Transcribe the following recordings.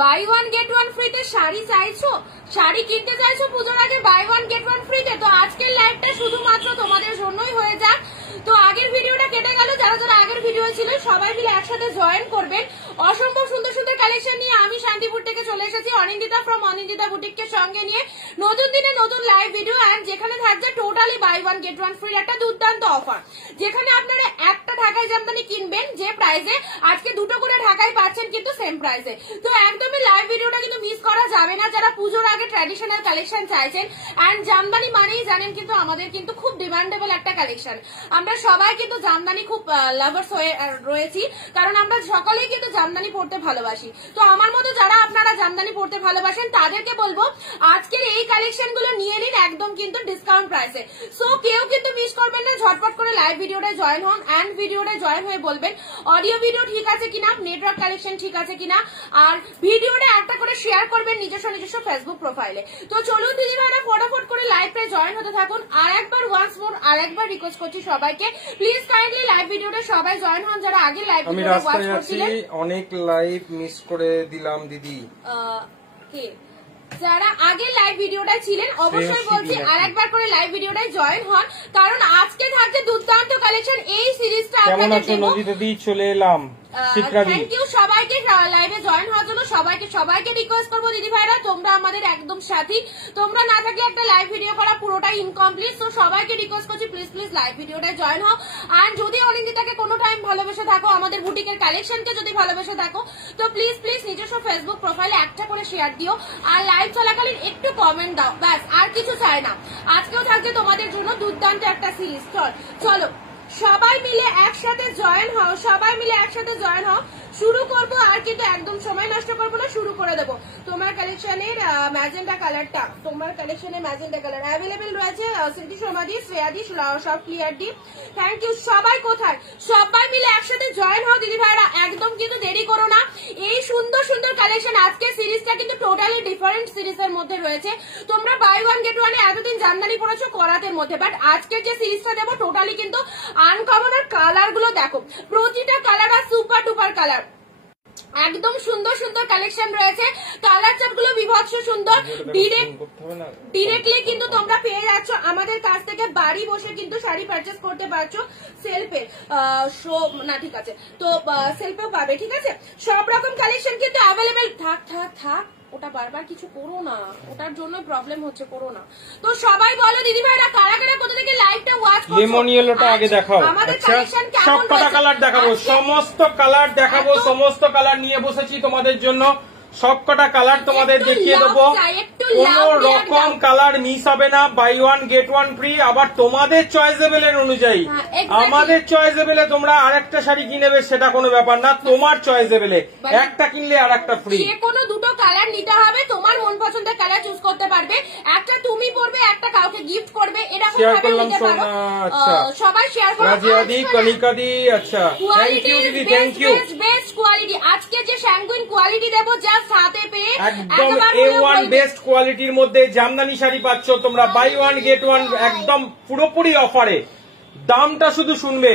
By one get one ফ্রিতে শাড়ি চাইছো, শাড়ি কিনতে চাইছো পুজোর আগে বাই ওয়ান গেট ওয়ান ফ্রিতে, তো আজকের লাইভটা শুধুমাত্র তোমাদের জন্যই হয়ে যাক। তো আগের ভিডিওটা কেটে গেল, যারা যারা আগের ভিডিও ছিল সবাই মিলে একসাথে জয়েন করবেন। অসম্ভব সুন্দর সুন্দর কালেকশন নিয়ে আমি শান্তিপুর থেকে চলে এসেছি অনিন্দিতা ফ্রম অনিন্দিতা বুটিককে সঙ্গে নিয়ে নতুন দিনে নতুন লাইভ ভিডিও, এন্ড যেখানে থাকছে totally buy one get one free একটা দুর্দান্ত অফার, যেখানে আপনারা একটা ঢাকাই জামদানি কিনবেন যে প্রাইসে, আজকে দুটো করে ঢাকাই পাচ্ছেন কিন্তু সেম প্রাইসে। তো একদমই লাইভ ভিডিওটা কিন্তু মিস করা যাবে না যারা পুজোর আগে ট্র্যাডিশনাল কালেকশন চাইছেন। এন্ড জামদানি মানেই জানেন কিন্তু আমাদের কিন্তু খুব ডিমান্ডেবল একটা কালেকশন, আমরা সবাই কিন্তু জামদানি খুব লাভার্স হয়ে রয়েছি, কারণ আমরা সকলেই কিন্তু জামদানি পড়তে ভালোবাসি। তো আমার মতো যারা আপনারা জামদানি পড়তে ভালোবাসেন তাদেরকে বলবো আজকের এই কালেকশন গুলো নিয়ে নিন একদম কিন্তু ডিসকাউন্ট প্রাইসে। সো কেউ কিন্তু মিস করবেন না, ঝটপট করে লাইভ ভিডিওটা জয়েন হন, এন্ড ভিডিওটা জয়েন হয়ে বলবেন অডিও ভিডিও ঠিক আছে কিনা, নেটওয়ার্ক কালেকশন ঠিক আছে কিনা, আর ভিডিওটা একটা করে শেয়ার করবেন নিজস্ব ফেসবুক প্রোফাইলে। তো চলুন দিদি ভাইরা ফটাফট করে লাইভে জয়েন হতে থাকুন। আর একবার ওয়ান্স মোর আর একবার রিকোয়েস্ট করছি সবাইকে, প্লিজ কাইন্ডলি লাইভ ভিডিওটা সবাই জয়েন হন যারা আগে লাইভ ভিডিওটা ওয়াচ করছিলেন। অনেক লাইভ মিস করে দিলাম দিদি, যারা আগে লাইভ ভিডিওটা ছিলেন অবশ্যই বলছি আর একবার করে লাইভ ভিডিওটাই জয়েন হন, কারণ আজকে থাকছে দুর্দান্ত কালেকশন। এই সিরিজটা আপনাদের দিদি চলে এলাম। থ্যাংক ইউ সবাইকে লাইভে জয়েন হওয়ার জন্য, সবাইকে রিকোয়েস্ট করবো দিদি ভাইরা তোমরা আমাদের একদম সাথী, তোমরা না থাকলে একটা লাইভ ভিডিও করা পুরোটাই ইনকমপ্লিট। তো সবাইকে রিকোয়েস্ট করছি প্লিজ লাইভ ভিডিওটায় জয়েন হও। আর যদি অনিন্দিতাকে কোনো টাইম ভালোবেসে থাকো, আমাদের বুটিকের কালেকশনকে যদি ভালোবেসে থাকো, তো প্লিজ নিজস্ব ফেসবুক প্রোফাইলে একটা করে শেয়ার দিও, আর লাইভ চলাকালীন একটু কমেন্ট দাও, ব্যাস আর কিছু চাই না। আজকেও থাকছে তোমাদের জন্য দুর্দান্ত একটা সিরিজ। চলো সবাই মিলে একসাথে জয়েন হও, শুরু করব। আর কিন্তু একদম সময় নষ্ট করবো না, শুরু করে দেবো। তোমার কালেকশনের ম্যাজেন্টা কালারটা, অ্যাভেলেবেল রয়েছে স্মৃতি সমাধি, শ্রেয়াদি, সব ক্লিয়ার দি। থ্যাংক ইউ সবাই। কোথায় সবাই মিলে একসাথে জয়েন হও দিদি ভাইরা, একদম কিন্তু দেরি করো না। এই সুন্দর সুন্দর কালেকশন, আজকে সিরিজটা কিন্তু টোটালি ডিফারেন্ট সিরিজের মধ্যে রয়েছে। তোমরা বাই ওয়ান গেট ওয়ানে এতদিন জামদানি পড়েছো করাতের মধ্যে, বাট আজকে যে সিরিজটা দেবো টোটালি কিন্তু আনকমন। আর কালার গুলো দেখো, প্রতিটা কালার আর সুপার ডুপার কালার, একদম সুন্দর সুন্দর কালেকশন রয়েছে। কালার চার্ট গুলো বিভৎস সুন্দর, ডিরেক্টলি কিন্তু তোমরা পেয়ে যাচ্ছ আমাদের কাছ থেকে, বাড়ি বসে কিন্তু শাড়ি পারচেস করতে পারছো। সেলফে ঠিক আছে, তো সেলফেও পাবে, ঠিক আছে। সব রকম কালেকশন কিন্তু অ্যাভেলেবেল। থাক ওটা বারবার কিছু করো না, ওটার জন্য প্রবলেম হচ্ছে, করো না। তো সবাই বলো দিদি ভাইরা কারা কারা কোথা থেকে লাইভটা ওয়াচ করছো। লেমন ইয়েলোটা আগে দেখাও। আচ্ছা সবকটা কালার দেখাবো, সমস্ত কালার দেখাবো, সমস্ত কালার নিয়ে বসেছি তোমাদের জন্য। সবকটা কালার তোমাদের দেখিয়ে দেবো, কোন রকম কালার মিস হবে না। Buy one get one free. আবার তোমাদের চয়েসেবলের অনুযায়ী, আমাদের চয়েসেবলে তোমরা আরেকটা শাড়ি কিনেবে সেটা কোনো ব্যাপার না, তোমার চয়েসেবলে একটা কিনলে আর একটা ফ্রি। যে কোনো দুটো কালার নিতে হবে, তোমার মন পছন্দের কালার চুজ করতে পারবে, একটা তুমি পরবে একটা কাউকে গিফট করবে, এরকম ভাবে নিতে পারো। সবাই শেয়ার করো। রাজিয়াদি, কনিকাদি, আচ্ছা থ্যাংক ইউ দিদি, থ্যাংক ইউ। বেস্ট কোয়ালিটি, আজকে যে স্যাঙ্গুইন কোয়ালিটি দেবো জাস্ট হাতে পেয়ে একদম A1 বেস্ট কোয়ালিটির মধ্যে জামদানি শাড়ি পাচ্ছ তোমরা বাই ওয়ান গেট ওয়ান, একদম পুরোপুরি অফারে। দামটা শুধু শুনবে,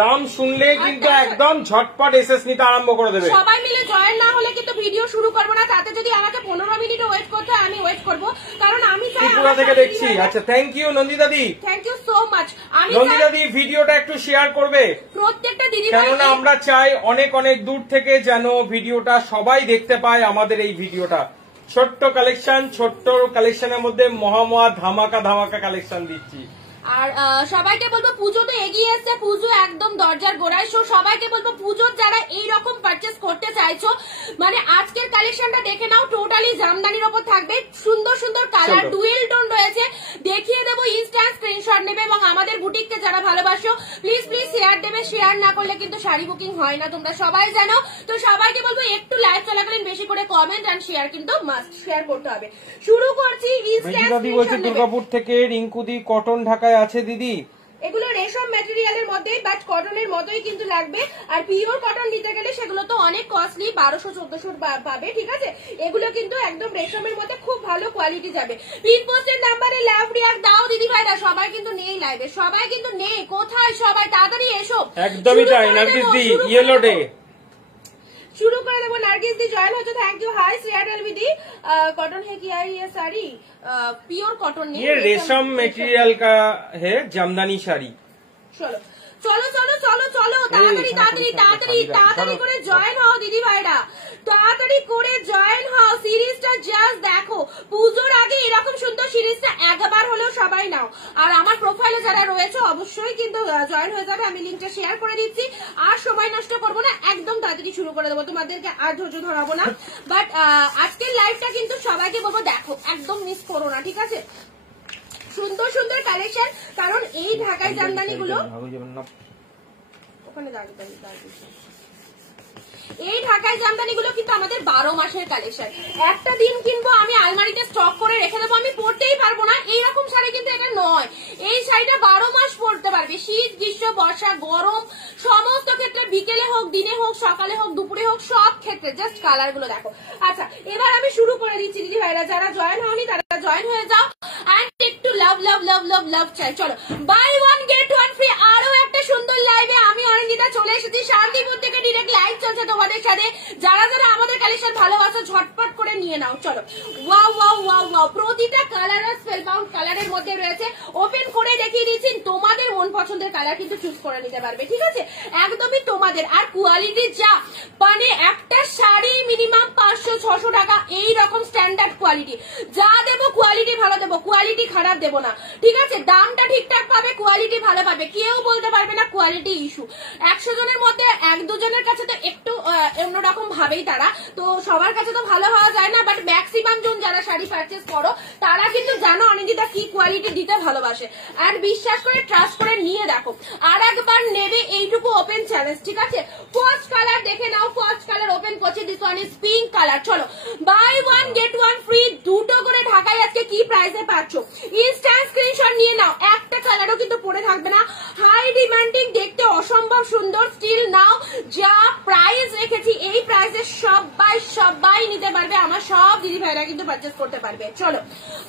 দাম শুনলে কিন্তু একদম ঝটপট এসএস নিতে আরম্ভ করে দেবে। সবাই মিলে জয়েন না হলে কিন্তু ভিডিও শুরু করবো না, তাতে যদি আমাকে 15 মিনিট ওয়েট করতে হয় আমি ওয়েট করবো, কারণ আমি ত্রিপুরা থেকে দেখছি। আচ্ছা থ্যাংক ইউ নন্দিতাদি, থ্যাংক ইউ সো মাচ। নন্দিতাদি ভিডিওটা একটু শেয়ার করবে প্রত্যেকটা দিদি, কেননা আমরা চাই অনেক অনেক দূর থেকে যেন ভিডিওটা সবাই দেখতে পায়। আমাদের এই ভিডিওটা ছোট্ট কালেকশনের মধ্যে মহা ধামাকা কালেকশন দিচ্ছি। আর সবাইকে বলবো পুজো তো এগিয়ে এসছে, পুজো একদম দরজার গোড়ায়। সবাইকে বলবো পুজোর যারা এইরকম পারচেস করতে চাইছো, মানে আজকের কালেকশনটা দেখে নাও, টোটালি জামদানির ওপর থাকবে, সুন্দর সুন্দর কালার, ডুয়েল টোন রয়েছে, দেখিয়ে দেবো, ইনস্ট্যান্ট স্ক্রিনশট নেবে। এবং আমাদের বুটিককে যারা ভালোবাসো প্লিজ শেয়ার দেবে, শেয়ার না করলে কিন্তু শাড়ি বুকিং হয় না, তোমরা সবাই জানো। তো সবাইকে বলবো একটু লাইভ চলাকালীন বেশি করে কমেন্ট এন্ড শেয়ার কিন্তু মাস্ট শেয়ার করতে হবে। শুরু করছি। দুর্গাপুর থেকে রিঙ্কুদি, কটন ঢাকায় আছে দিদি, এগুলো রেশম ম্যাটেরিয়ালের মধ্যেই বাট কটনের মতোই কিন্তু লাগবে। আর পিওর কটন নিতে গেলে সেগুলো তো অনেক কস্টলি, 1200-1400 পাবে, ঠিক আছে। এগুলো কিন্তু একদম রেশমের মধ্যে খুব ভালো কোয়ালিটি যাবে। পিন পোস্টের নাম্বারে লাভ রিয়াক্ট দাও দিদি ভাইরা, সবাই কিন্তু নেই লাইভে, সবাই কিন্তু নেই, কোথায় সবাই তাড়াতাড়ি এসো। একদমই তাই নার্গিস দি, ইয়েলো ডে शुरू कर देबो। नार्गिस दी जॉइन हो तो थैंक यू। हाय श्रेया टेलवी दी, कॉटन है क्या ये साड़ी? प्योर कॉटन नहीं, ये रेशम मटेरियल का है, जामदानी শাড়ি। চলো চলো চলো চলো চলো তাড়াতাড়ি তাড়াতাড়ি তাড়াতাড়ি তাড়াতাড়ি করে জয়েন হও দিদি ভাইরা, তাড়াতাড়ি করে জয়েন হও। সিরিজটা জাস্ট দেখো, পুজোর আগে এরকম সুন্দর সিরিজটা একবার হলেও সবাই নাও। আর আমার প্রোফাইলে যারা রয়েছে অবশ্যই কিন্তু জয়েন হয়ে যাবে, আমি লিঙ্কটা শেয়ার করে দিচ্ছি। আর সময় নষ্ট করবো না, একদম তাড়াতাড়ি শুরু করে দেবো, তোমাদেরকে আর ধৈর্য ধরাবো না। বাট আজকের লাইভটা কিন্তু সবাইকে বলবো দেখো, একদম মিস করো না, ঠিক আছে? সুন্দর সুন্দর কালেকশন, কারণ এই ঢাকায় জামদানি গুলো ওখানে এই ঢাকায় জামদানি গুলো কিন্তু আমাদের 12 মাসের কালেকশন। একটা দিন কিনবো আমি আলমারিতে স্টক করে রেখে দেবো, আমি পরতেই পারবো না, এইরকম শাড়ি কিন্তু এটা নয়। এই শাড়িটা 12 মাস পরতে পারবে, শীত গ্রীষ্ম বর্ষা গরম সমস্ত ক্ষেত্রে, বিকেলে হোক দিনে হোক সকালে হোক দুপুরে হোক সব ক্ষেত্রে। জাস্ট কালার গুলো দেখো। আচ্ছা এবার আমি শুরু করে দিচ্ছি দিদি ভাইরা, যারা জয়েন হয়নি তারা জয়েন হয়ে যাও। এন্ড একটু লাভ লাভ লাভ লাভ লাভ চাই। চলো buy one get one free আরো একটা সুন্দর লাইভে আমি অরঙ্গিতা চলে এসেছি। শান্তিপুর থেকে ডিরেক্ট লাইভ চলছে তোমাদের সাথে। যারা যারা আমাদের কালেকশন ভালোবাসো ঝটপট করে নিয়ে নাও। চলো ওয়াও ওয়াও ওয়াও ওয়াও, প্রতিটা কালার আর স্পেলবাউন্ড কালারের মধ্যে রয়েছে। ওপেন করে দেখিয়ে দিচ্ছি, তোমাদের মন পছন্দের কালার কিন্তু চুজ করে নিতে পারবে, ঠিক আছে? একদমই তোমাদের। আর কোয়ালিটি যা, মানে একটা শাড়ি মিনিমাম 500-600 টাকা, এই রকম স্ট্যান্ডার্ড কোয়ালিটি। যা দেবো কোয়ালিটি ভালো দেবো, কোয়ালিটি খারাপ দেবো না, ঠিক আছে? দামটা ঠিকঠাক পাবে, কোয়ালিটি ভালো পাবে, কেউ বলতে পারবে না কোয়ালিটি ইস্যু। 100 জনের মধ্যে 1-2 জনের কাছে তো একটু অন্যরকম ভাবেই তারা, তো সবার কাছে তো ভালো হওয়া যায় না। বাট ম্যাক্সিমাম জন যারা শাড়ি পারচেস করো তারা কিন্তু জানো অনিন্দিতা কি কোয়ালিটি দিতে ভালোবাসে। আর বিশ্বাস করে ট্রাস্ট করে নিয়ে দেখো, আর একবার নেবে এইটুকু ওপেন চ্যালেঞ্জ, ঠিক আছে? ফার্স্ট কালার দেখে নাও, ফার্স্ট কালার ওপেন করছি, this one is pink colour. চলো buy one get one free, দুটো করে ঢাকায় আজকে কি প্রাইসে পাচ্ছ ইনস্ট্যান্ট স্ক্রিনশট নিয়ে নাও। একটা কালারও কিন্তু পরে থাকবে না, হাই ডিমান্ডিং, দেখতে অসম্ভব সুন্দর। স্টিল নাও, যা প্রাইস রেখেছি এই প্রাইসে সবাই সবাই নিতে পারবে, আমার সব দিদি ভাইরা কিন্তু পারচেস করতে পারবে। চলো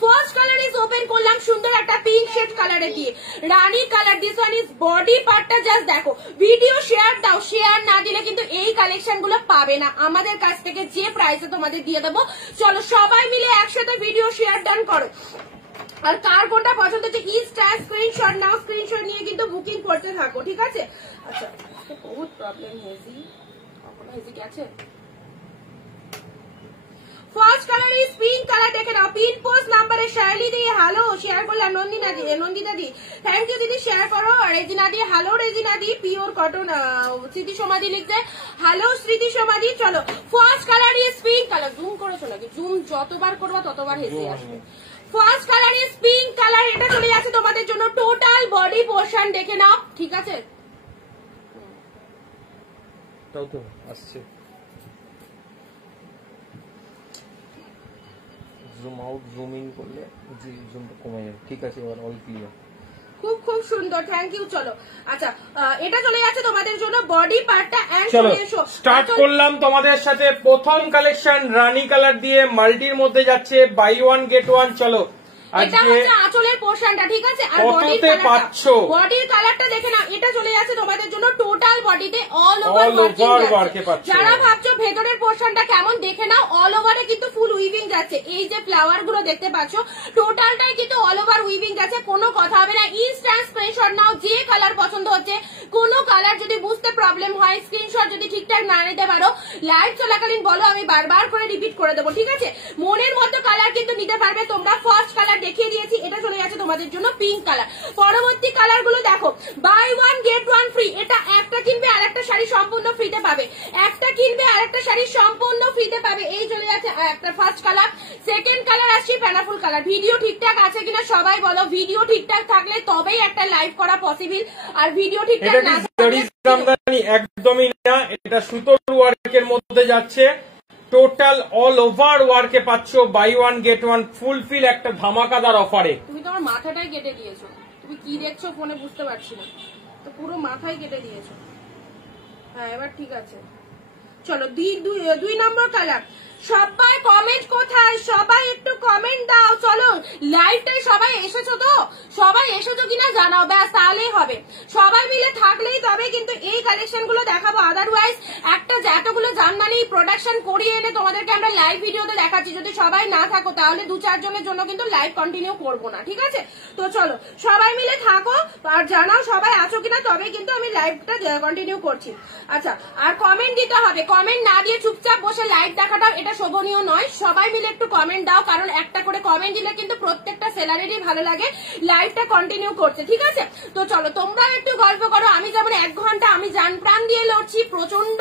ফার্স্ট কালার ইজ ওপেন করলাম সুন্দর একটা পিঙ্ক শেড কালারে দিয়ে, রানী colour. This one is body পার্টটা জাস্ট দেখো। ভিডিও শেয়ার দাও, শেয়ার না দিলে কিন্তু এই কালেকশন গুলো পাবে না আমাদের কাছ থেকে যে প্রাইসে তোমাদের দিয়ে দেবো। চলো সবাই মিলে একসাথে ভিডিও শেয়ার ডান করো। আর কার কোনটা পছন্দ হচ্ছে ইনস্ট্যান্ট স্ক্রিনশট নাও, স্ক্রিনশট নিয়ে কিন্তু বুকিং করতে থাকো, ঠিক আছে? আচ্ছা বহুত প্রবলেম হেজি হেজি আছে। First colour is pink colour, দেখে নাও। পিন পোস্ট নাম্বারে শাইলি দি হ্যালো শেয়ার করলাম, নন্দিতা দি, নন্দিতা দি থ্যাংক ইউ দিদি, শেয়ার করো। রেজিনা দি হ্যালো, রেজিনা দি পিওর কটন। স্মৃতি সমাধি লিখছে হ্যালো স্মৃতি সমাধি। চলো first colour is pink colour. Zoom করেছো নাকি? জুম যতবার করবা ততবার হেসে আসবে। First colour is pink colour, এটা চলে যাচ্ছে তোমাদের জন্য টোটাল বডি পোর্শন, দেখে নাও, ঠিক আছে? তাও তো আসছে, জুম আউট জুম ইন করলে জুমটা কমে যাবে, ঠিক আছে? এবার অল ক্লিয়ার, খুব খুব সুন্দর, থ্যাংক ইউ। চলো আচ্ছা এটা চলে যাচ্ছে তোমাদের জন্য বডি পার্টটা। চলো স্টার্ট করলাম তোমাদের সাথে প্রথম কালেকশন রানী কালার দিয়ে, মাল্টির মধ্যে যাচ্ছে, বাই ওয়ান গেট ওয়ান। চলো এটা হচ্ছে আঁচলের পোর্শনটা, ঠিক আছে? আর বডির কালারটা দেখে নাও, এটা চলে যাচ্ছে তোমাদের জন্য টোটাল বডিতে অল ওভার ওয়ার্কিং। যারা ভাবছো ভেতরের পোর্শনটা কেমন, দেখে নাও অল ওভারে কিন্তু ফুল উইভিং যাচ্ছে। এই যে ফ্লাওয়ার গুলো দেখতে পাচ্ছ টোটালটাই কিন্তু অল ওভার উইভিং যাচ্ছে, কোনো কথা হবে না। ইনস্ট্যান্ট স্ক্রিনশট নাও, যে কালার পছন্দ হচ্ছে। কোনো কালার যদি বুঝতে প্রবলেম হয়, স্ক্রিনশট যদি ঠিকঠাক না নিতে পারো, লাইভ চলাকালীন বলো, আমি বারবার করে রিপিট করে দেবো, ঠিক আছে? মনের মতো কালার কিন্তু নিতে পারবে তোমরা। ফার্স্ট কালার দেখিয়ে দিয়েছি, এটা চলে যাচ্ছে তোমাদের জন্য পিঙ্ক কালার। পরবর্তী কালার গুলো দেখো, buy one get one free. এটা একটা কিনবে আর একটা শাড়ি সম্পূর্ণ ফ্রিতে পাবে, একটা কিনবে আর একটা শাড়ি সম্পূর্ণ ফ্রিতে পাবে। এই চলে যাচ্ছে একটা ফার্স্ট কালার। সেকেন্ড কালার আসছি প্যানাফুল কালার। ভিডিও ঠিকঠাক আছে কিনা সবাই বলো, ভিডিও ঠিকঠাক থাকলে তবেই একটা লাইভ করা পসিবল, আর ভিডিও ঠিকঠাক না থাকলে একদমই না। এটা সুতোর ওয়ার্কের মধ্যে যাচ্ছে, টোটাল অল ওভার ওয়ার্কে পাচ্ছ buy one get one fulfil একটা ধামাকাদার অফারে। তুমি তোমার মাথাটাই কেটে দিয়েছো, তুমি কি দেখছো ফোনে বুঝতে পারছি না, তো পুরো মাথায় কেটে দিয়েছো। হ্যাঁ এবার ঠিক আছে। চলো দুই নম্বর কালার। সবাই কম কমেন্ট কোথায়? সবাই একটু কমেন্ট দাও। চলো লাইভটাই সবাই এসেছো তো? সবাই এসেছো কিনা জানাও, ব্যাস তাহলেই হবে। সবাই মিলে থাকলেই তবে কিন্তু এই কালেকশন গুলো দেখাবো। আদারওয়াইজ একটা এতগুলো জানমানি প্রোডাকশন করিয়ে এনে তোমাদেরকে আমরা লাইভ ভিডিওতে দেখাচ্ছি, যদি সবাই না থাকো তাহলে 2-4 জনের জন্য কিন্তু লাইভ কন্টিনিউ করবো না, ঠিক আছে? তো চলো সবাই মিলে থাকো আর জানাও সবাই আছো কিনা, তবে কিন্তু আমি লাইভটা কন্টিনিউ করছি। আচ্ছা, আর কমেন্ট দিতে হবে। কমেন্ট না দিয়ে চুপচাপ বসে লাইভ দেখাটা এটা শোভনীয় নয়। সবাই মিলে একটু কমেন্ট দাও, কারণ একটা করে কমেন্ট দিলে কিন্তু প্রত্যেকটা সেলারেরই ভালো লাগে লাইভটা কন্টিনিউ করছে, ঠিক আছে? তো চলো তোমরা একটু গল্প করো। আমি যেমন 1 ঘন্টা আমি জান প্রাণ দিয়ে লড়ছি, প্রচন্ড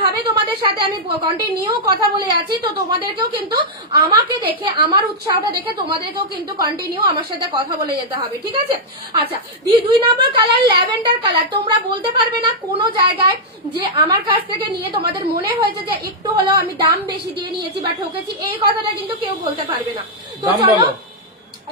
ভাবে তোমাদের সাথে আমি কন্টিনিউ কথা বলে যাচ্ছি, তো তোমাদেরকেও কিন্তু আমাকে দেখে, আমার উৎসাহটা দেখে তোমাদেরকেও কিন্তু কন্টিনিউ আমার সাথে কথা বলে যেতে হবে, ঠিক আছে? আচ্ছা, 2 নম্বর কালার ল্যাভেন্ডার কালার। তোমরা বলতে পারবে না কোনো জায়গায় যে আমার কাছ থেকে নিয়ে তোমাদের মনে হয়েছে যে একটু হলেও আমি দাম বেশি দিয়ে নিয়েছি বা ঠকেছি, এই কথাটা কিন্তু কেউ বলতে পারবে না। তো চলো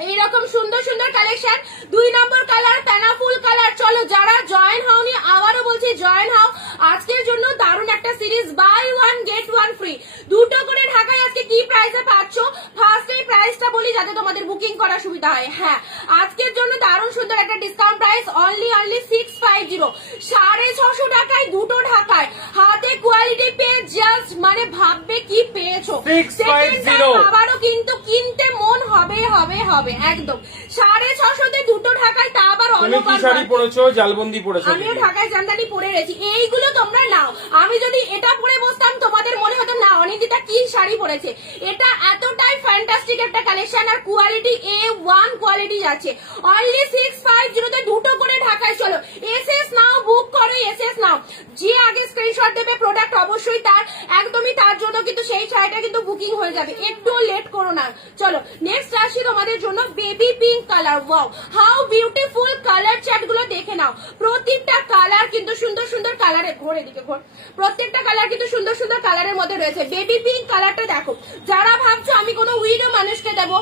এইরকম সুন্দর সুন্দর কালেকশন। 2 নম্বর কালার প্যানাফুল কালার। চলো যারা জয়েন হওনি আবারও বলছি জয়েন হও। আজকের জন্য দারুণ একটা সিরিজ, বাই 1 গেট 1 ফ্রি। 2টো করে ঢাকায় আজকে কি প্রাইসে পাচ্ছ? ফার্স্ট এই প্রাইসটা বলি যাতে তোমাদের বুকিং করার সুবিধা হয়। হ্যাঁ, আজকের জন্য দারুণ সুন্দর একটা ডিসকাউন্ট প্রাইস, অনলি 650। 650 টাকায় 2টো ঢাকায়, হাতে কোয়ালিটি পেয়ে জাস্ট মানে ভাববে কি পেয়েছো। 650 আবারও কিন্তু কিনতে মন হবে হবে হবে একদম। 650 2টো ঢাকায়, তা আবার তুমি কি শাড়ি পরেছো? জালবন্দি পরেছো? আমিও ঢাকায় জামদানি পরে রয়েছি। এইগুলো তোমরা নাও। আমি যদি এটা পরে বসতাম তোমাদের মনে হতো না অনিন্দিতা কি শাড়ি পরেছে। এটা এতটাই ফ্যান্টাস্টিক একটা কালেকশন আর কোয়ালিটি A1 কোয়ালিটি আছে। অনলি 650 2টো করে ঢাকায়। চলো এসএস নাও, বুক করো, এসএস নাও। যে আগে স্ক্রিনশট দেবে প্রোডাক্ট অবশ্যই তার, একদমই তার জন্য কিন্তু সেই শাড়িটা কিন্তু বুকিং হয়ে যাবে, একটু লেট করো না। চলো নেক্সট আসি তোমাদের জন্য baby pink colour. Wow, how beautiful colour chart গুলো দেখে নাও। প্রত্যেকটা কালার কিন্তু সুন্দর সুন্দর কালারে, ঘোরে দিকে ঘোর, প্রত্যেকটা কালার কিন্তু সুন্দর সুন্দর কালারের মধ্যে রয়েছে। বেবি পিঙ্ক কালারটা দেখো। যারা ভাবছো আমি কোনো উইডো মানুষকে দেবো,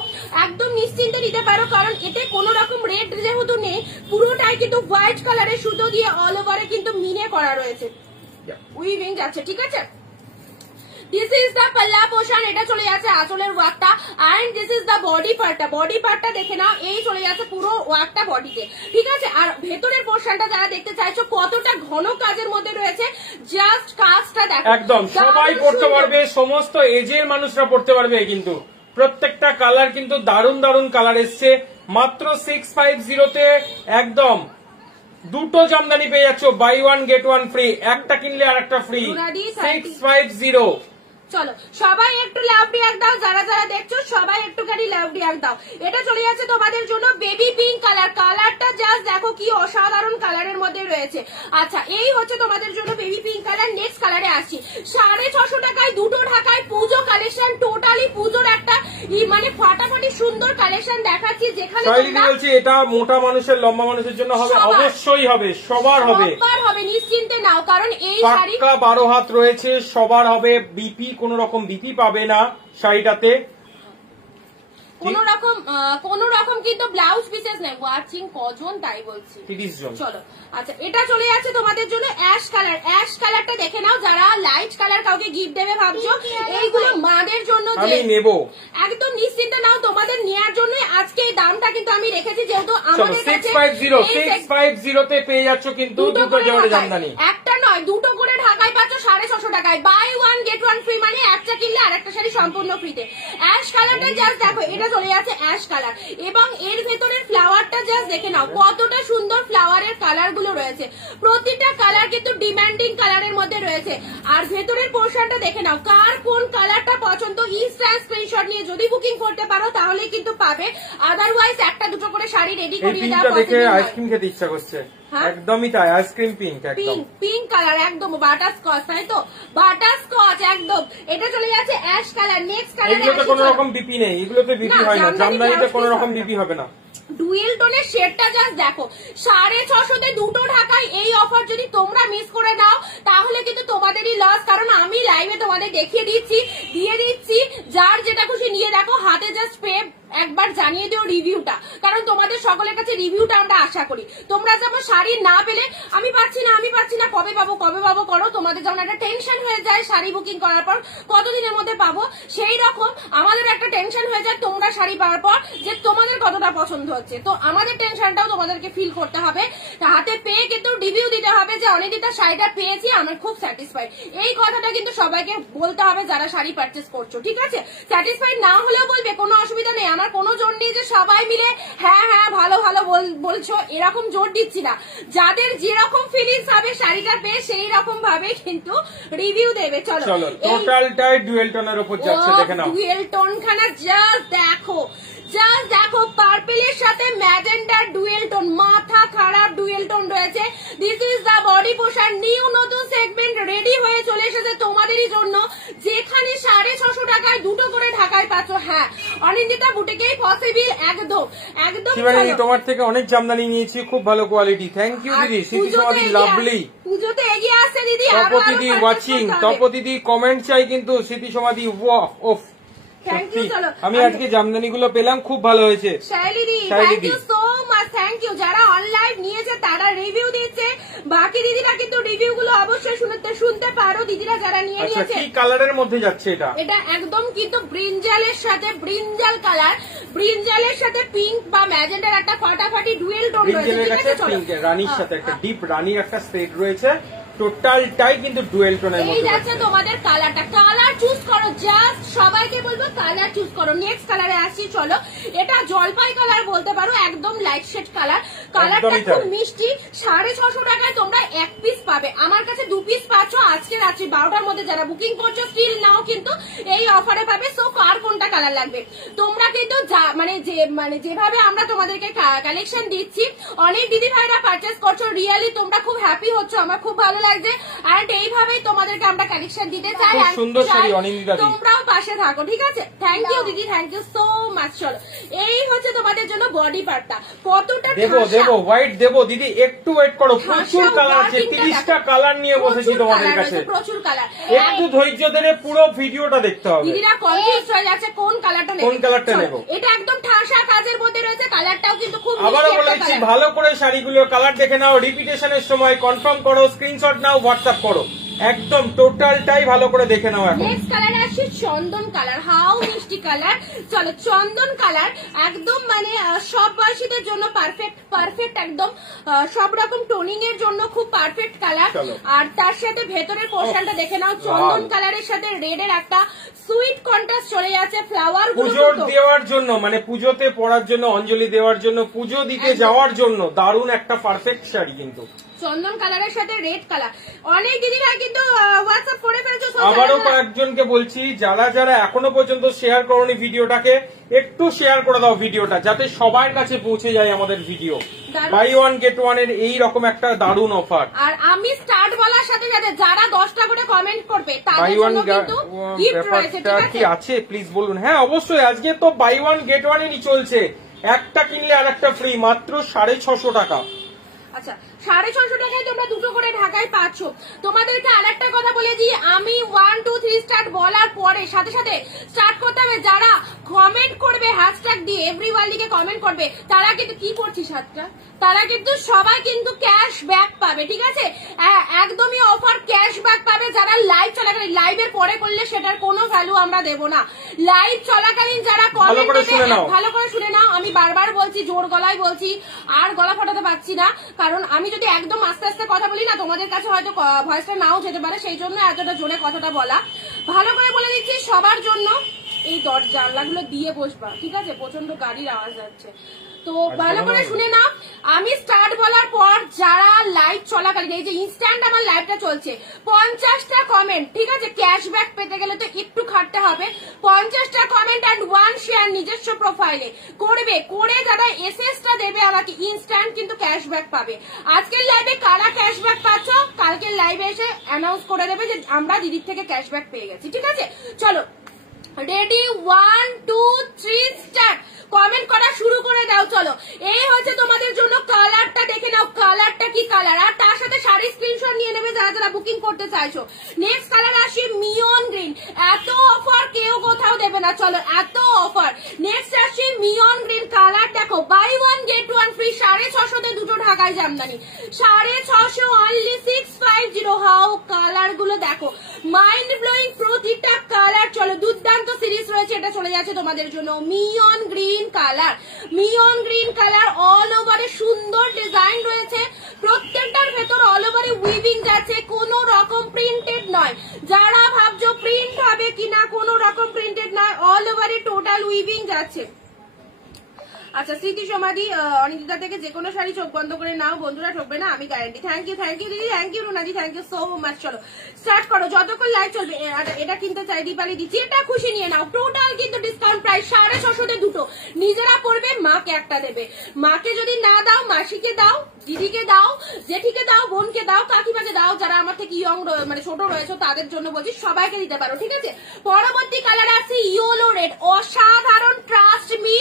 একদম নিশ্চিন্তে নিতে পারো, কারণ এতে কোনো রকম রেড যেহেতু নেই, পুরোটাই কিন্তু হোয়াইট কালারের সুতো দিয়ে অল ওভারে কিন্তু মিনে করা রয়েছে, উইভিং যাচ্ছে, ঠিক আছে? দিস ইজ দ্য পাল্লা পোর্শন, এটা চলে যাচ্ছে আঁচলের ওয়ার্কটা, and this is the body পার্টটা। বডি পার্টটা দেখে নাও, এই চলে যাচ্ছে পুরো ওয়ার্কটা বডিতে, ঠিক আছে? আর ভেতরের পোর্শনটা যারা দেখতে চাইছো কতটা ঘন কাজের মধ্যে রয়েছে, জাস্ট কাজটা দেখো। একদম সবাই পড়তে পারবে, সমস্ত এজের মানুষরা পড়তে পারবে। কিন্তু প্রত্যেকটা কালার কিন্তু দারুণ দারুণ কালার এসছে। মাত্র 650-তে একদম 2টো জামদানি পেয়ে যাচ্ছ, বাই 1 গেট 1 ফ্রি। একটা কিনলে আর একটা ফ্রি। 650। চলো সবাই একটু লাভ রিয়াক্ট দাও, যারা যারা দেখছো সবাই একটুখানি লাভ রিয়াক্ট দাও। এটা চলে যাচ্ছে তোমাদের জন্য বেবি পিঙ্ক কালার। কালারটা জাস্ট দেখো কি অসাধারণ কালারের মধ্যে রয়েছে। আচ্ছা, এই হচ্ছে তোমাদের জন্য বেবি পিঙ্ক কালার। নেক্সট কালারে আসছি। 650 টাকায় 2টো ঢাকায় পুজো কালেকশন, টোটালি পুজোর একটা মানে ফাটাফাটি সুন্দর কালেকশন দেখাচ্ছি, যেখানে বলছি এটা মোটা মানুষের, লম্বা মানুষের জন্য হবে, অবশ্যই হবে, সবার হবে, সবার হবে, নিশ্চিন্তে নাও, কারণ এই শাড়ি 12 হাত রয়েছে, সবার হবে। বিপি কোন রকম বিপি পাবে না শাড়িটাতে, কোন রকম কিন্তু ব্লাউজ পিসেস নেই। ওয়াচিং কজন তাই বলছি, 30 জন। চলো আচ্ছা, এটা চলে যাচ্ছে তোমাদের জন্য অ্যাশ কালার। অ্যাশ কালারটা দেখে নাও, যারা লাইট কালার কাউকে গিফট দেবে ভাবছো, এইগুলো মাদের জন্য আমি নেব, একদম নিশ্চিন্তে নাও, তোমাদের নেয়ার জন্য আজকে এই দামটা কিন্তু আমি রেখেছি, যেহেতু আমাদের কাছে 650-তে পেয়ে যাচ্ছ কিন্তু 2টো জোড়া জামদানি। একটা নয় 2টো করে ঢাকায় পাচ্ছ 650 টাকায়, বাই 1 গেট 1 ফ্রি, মানে একটা কিনলে আরেকটা শাড়ি সম্পূর্ণ ফ্রিতে। অ্যাশ কালারটা জাস্ট দেখো, এটা চলে যাচ্ছে অ্যাশ কালার, এবং এর ভেতরের ফ্লাওয়ারটা জাস্ট দেখে নাও কতটা সুন্দর ফ্লাওয়ারের কালার গুলো রয়েছে। প্রতিটা কালার কিন্তু ডিমান্ডিং কালারের মধ্যে রয়েছে। আর ভেতরের পোর্শনটা দেখে নাও, কার কোন কালারটা পছন্দ ইনস্ট্যান্ট স্ক্রিনশট নিয়ে যদি বুকিং করতে পারো তাহলে কিন্তু পাবে, আদারওয়াইজ একটা দুটো করে শাড়ি রেডি করিয়ে দেওয়া দেখে আইসক্রিম খেতে ইচ্ছা করছে। একদমই তাই, আইসক্রিম পিঙ্ক, একদম পিঙ্ক কালার, একদম বাটার স্কচ, তাই তো বাটার স্কচ একদম। এটা চলে যাচ্ছে অ্যাশ কালার। নেক্সট কালার, এগুলোতে কোনো রকম বিপি নেই, এগুলোতে বিপি হয় না, জামদানিতে কোনো রকম বিপি হবে না। ডুয়েল টোনের শেডটা জাস্ট দেখো, 650-তে 2টো ঢাকায়। এই অফার যদি তোমরা মিস করে নাও তাহলে কিন্তু তোমাদেরই লস, কারণ আমি লাইভে তোমাদের দেখিয়ে দিচ্ছি, দিয়ে দিচ্ছি, যার যেটা খুশি নিয়ে দেখো, হাতে জাস্ট পেয়ে একবার জানিয়ে দিও রিভিউটা, কারণ তোমাদের সকলের কাছে রিভিউটা আমরা আশা করি। তোমরা যেমন শাড়ি না পেলে আমি পাচ্ছি না কবে পাবো করো, তোমাদের যেমন একটা টেনশন হয়ে যায় শাড়ি বুকিং করার পর কতদিনের মধ্যে পাবো, সেই রকম আমাদের একটা টেনশন হয়ে যায় তোমরা শাড়ি পাওয়ার পর যে তোমাদের কতটা পছন্দ হচ্ছে। তো আমাদের টেনশনটাও তোমাদেরকে ফিল করতে হবে, হাতে পেয়ে কিন্তু রিভিউ দিতে হবে যে অনিন্দিতা শাড়িটা পেয়েছি, আমার খুব স্যাটিসফাইড। এই কথাটা কিন্তু সবাইকে বলতে হবে যারা শাড়ি পারচেস করছো, ঠিক আছে? স্যাটিসফাইড না হলেও বলবে, কোনো অসুবিধা নেই, আমার কোনো জোর নেই যে সবাই মিলে হ্যাঁ ভালো বলছো, এরকম জোর দিচ্ছি না। যাদের যেরকম ফিলিংস হবে শাড়িটা পেয়ে সেই রকম ভাবে কিন্তু রিভিউ দেবে। চলো টোটালটাই ডুয়েল টোনের উপর যাচ্ছে, দেখে নাও। ডুয়েল টোন খানা জাস্ট দেখো পার্পলের সাথে ম্যাজেন্ডার ডুয়েল টোন, মাথা খারাপ ডুয়েল টোন রয়েছে। দিস ইজ দা বডি পোশাক, নিউ নতুন সেগমেন্ট রেডি হয়ে চলে এসেছে তোমাদেরই জন্য, যেখানে 650 টাকায় দুটো করে ঢাকায় পাচ্ছ। হ্যাঁ, অনিন্দিতা বুটিকেই পসিবল। একদম তোমার থেকে অনেক জামদানি নিয়েছি, খুব ভালো কোয়ালিটি। থ্যাংক ইউ দিদি। স্মৃতিসমাদি লাভলি, পুজোতে এগিয়ে আসছে দিদি। তপতিদি ওয়াচিং, তপতিদি কমেন্ট চাই কিন্তু। স্মৃতিসমাদি ওফ, আমি আজকে জামদানি গুলো পেলাম, খুব ভালো হয়েছে। Thank you so much, thank you. যারা অনলাইন নিয়েছে তারা রিভিউ দিচ্ছে, বাকি দিদিরা কিন্তু রিভিউ গুলো অবশ্যই শুনতে পারো। দিদিরা যারা নিয়ে নিয়েছে, কি কালারের মধ্যে যাচ্ছে এটা? এটা একদম কিন্তু ব্রিঞ্জালের সাথে, ব্রিঞ্জাল কালার, ব্রিঞ্জালের সাথে পিঙ্ক বা ম্যাজেন্ডার একটা ফাটাফাটি ডুয়েল টোন রয়েছে। রানীর সাথে একটা ডিপ রানীর একটা সেট রয়েছে, টোটালটাই কিন্তু ডুয়েল টোনের মধ্যে। এই যাচ্ছে তোমাদের কালারটা, কালার চুজ করো, জাস্ট সবাইকে বলবো কালার চুজ করো। নেক্সট কালারে আসছি, চলো। এটা জলপাই কালার বলতে পারো, একদম লাইট শেড কালার। কালারটা খুব মিষ্টি। 650 টাকায় তোমরা এক পিস পাবে, আমার কাছে 2 পিস পাচ্ছ। আজকে রাত্রি 12টার মধ্যে যারা বুকিং করছো স্টিল নাও কিন্তু এই অফারে পাবে। সো কার কোনটা কালার লাগবে তোমরা কিন্তু যেভাবে আমরা তোমাদেরকে কালেকশন দিচ্ছি, অনেক দিদি ভাইরা পারচেস করছো, রিয়েলি তোমরা খুব হ্যাপি হচ্ছ, আমার খুব ভালো লাগছে। আর এইভাবেই তোমাদেরকে আমরা কালেকশন দিতে চাই, তোমরাও পাশে থাকো, ঠিক আছে? থ্যাংক ইউ দিদি, থ্যাংক ইউ সো মাচ। চলো, এই হচ্ছে তোমাদের জন্য বডি পার্টটা। কতটা দেবো হোয়াইট দেবো দিদি, একটু ওয়েট করো। প্রচুর কালার আছে, 30টা কালার নিয়ে বসেছি তোমাদের কাছে, প্রচুর কালার। একটু ধৈর্য ধরে পুরো ভিডিওটা দেখতে হবে। দিদিরা কনফিউজ হয়ে যাচ্ছে কোন কালারটা নেব। এটা একদম ঠাসা কাজের মধ্যে রয়েছে, কালারটাও কিন্তু খুব মিষ্টি। আবারও বলেছি, ভালো করে শাড়িগুলোর কালার দেখে নাও, রিপিটেশনের সময় কনফার্ম করো, স্ক্রিনশট নাও, হোয়াটসঅ্যাপ করো, একদম টোটালটাই ভালো করে দেখে নাও। এখন নেক্সট কালারে আসছে চন্দন কালার, হাউ মিষ্টি কালার। চলো, চন্দন কালার একদম সব বয়সীদের জন্য পারফেক্ট একদম সব রকম টোনিং এর জন্য খুব পারফেক্ট কালার। আর তার সাথে ভেতরের পোর্শনটা দেখে নাও, চন্দন কালারের সাথে রেড এর একটা সুইট কন্ট্রাস্ট চলে যাচ্ছে। ফ্লাওয়ার পুজোর দেওয়ার জন্য, পুজোতে পরার জন্য, অঞ্জলি দেওয়ার জন্য, পুজো দিতে যাওয়ার জন্য দারুণ একটা পারফেক্ট শাড়ি কিন্তু। চন্দন কালারের সাথে রেড কালার, অনেক দিদিরা কিন্তু হোয়াটসঅ্যাপ করে ফেলছো। আবারও কয়েকজনকে বলছি, যারা এখনো পর্যন্ত শেয়ার করোনি ভিডিওটাকে, একটু শেয়ার করে দাও ভিডিওটা, যাতে সবার কাছে পৌঁছে যায় আমাদের video. Buy one get one এর এই রকম একটা দারুণ অফার। আর আমি স্টার্ট বলার সাথে সাথে যারা 10টা করে কমেন্ট করবে তাদের জন্য কিন্তু গিফট রয়েছে, ঠিক আছে? কি আছে প্লিজ বলুন। হ্যাঁ অবশ্যই, আজকে তো বাই ওয়ান গেট ওয়ান এরই চলছে, একটা কিনলে আরেকটা ফ্রি, মাত্র 650 টাকা। আচ্ছা, 650 টাকায় তোমরা দুটো করে ঢাকায় পাচ্ছ। তোমাদেরকে আরেকটা কথা বলে দিই, আমি 1 2 3 স্টার্ট বলার পরে সাথে সাথে স্টার্ট করতে হবে। যারা কমেন্ট করবে হ্যাশট্যাগ দিয়ে এভরিওয়ানলিকে কমেন্ট করবে, তারা কিন্তু কি করছিস হাতটা, তারা কিন্তু সবাই কিন্তু ক্যাশব্যাক পাবে, ঠিক আছে? একদমই অফার ক্যাশব্যাক পাবে। যারা লাইভ চলাকালীন, লাইভের পরে করলে সেটার কোনো ভ্যালু আমরা দেব না। লাইভ চলাকালীন যারা কমেন্ট দেবে, ভালো করে শুনে নাও, আমি বারবার বলছি, জোর গলায় বলছি, আর গলা ফাটাতে পারছি না, কারণ আমি যদি একদম আস্তে আস্তে কথা বলি না, তোমাদের কাছে হয়তো ভয়েসটা নাও যেতে পারে, সেই জন্য এতটা জোরে কথাটা বলা। ভালো করে বলে দিচ্ছি সবার জন্য, এই জানলাগুলো দিয়ে বসবা, ঠিক আছে? প্রচন্ড গাড়ির আওয়াজ যাচ্ছে, তো ভালো করে শুনে নাও। আমি স্টার্ট বলার পর যারা লাইভ চলাকালীন, এই যে ইনস্ট্যান্ট আমার লাইভটা চলছে, 50টা কমেন্ট, ঠিক আছে? ক্যাশব্যাক পেতে গেলে তো একটু খাটতে হবে। 50টা কমেন্ট অ্যান্ড 1 শেয়ার নিজস্ব প্রোফাইলে করে যারা এসএসটা দেবে আমাকে, ইনস্ট্যান্ট কিন্তু ক্যাশব্যাক পাবে। আজকের লাইভে কারা ক্যাশব্যাক পাচ্ছ, কালকের লাইভে এসে অ্যানাউন্স করে দেবে যে আমরা দিদির থেকে ক্যাশব্যাক পেয়ে গেছি, ঠিক আছে? চলো, রেডি, 1 2 3 স্টার্ট। কমেন্ট করা শুরু করে দাও। চলো, এই হচ্ছে তোমাদের জন্য কালারটা, দেখে নাও কালারটা কি কালার, আর তার সাথে শাড়ি স্ক্রিনশট নিয়ে নেবে যারা বুকিং করতে চাইছো। নেক্সট কালার আসি মিয়ন গ্রিন, এত অফার কেউ কোথাও দেবে না। চলো, এত অফার। নেক্সট আসছে আসি মিয়ন গ্রিন কালার দেখো, বাই 1 get 1 ফ্রি, 650 দুটো ঢাকায় জামদানি, 650 অনলি 650। হাউ কালার গুলো দেখো, মাইন্ড ব্লোয়িং প্রতিটা কালার। চলো দুর্দান্ত সিরিজ রয়েছে, এটা চলে যাচ্ছে তোমাদের জন্য মিয়ন green colour. মিয়ন green colour all ওভারে সুন্দর ডিজাইন রয়েছে, প্রত্যেকটার ভেতর অল ওভারে উইভিং যাচ্ছে, কোনো রকম প্রিন্টেড নয়। যারা ভাবছো প্রিন্ট হবে কিনা, কোনো রকম প্রিন্টেড নয়, অল ওভারে টোটাল উইভিং যাচ্ছে। আচ্ছা স্মৃতি সমাধি অনিন্দিতা থেকে যে কোনো শাড়ি চোখ বন্ধ করে নাও বন্ধুরা, ঠকবে না, আমি গ্যারান্টি। থ্যাংক ইউ দিদি, থ্যাংক ইউ রুনাদি, থ্যাংক ইউ সো মাচ। চলো স্টার্ট করো, যতক্ষণ লাইভ চলবে। এটা কিনতে চাই দীপালি দিচ্ছি, এটা খুশি নিয়ে নাও, টোটাল কিন্তু ডিসকাউন্ট প্রাইস 650 দুটো। নিজেরা পড়বে, মাকে একটা দেবে, মাকে যদি না দাও মাসিকে দাও, দিদিকে দাও, জেঠিকে দাও, বোনকে দাও, কাকিমাকে দাও, যারা আমার থেকে ইয়ং মানে ছোট রয়েছে তাদের জন্য বলছি, সবাইকে দিতে পারো, ঠিক আছে। পরবর্তী কালার আছে ইয়েলো রেড, অসাধারণ। ট্রাস্ট মি,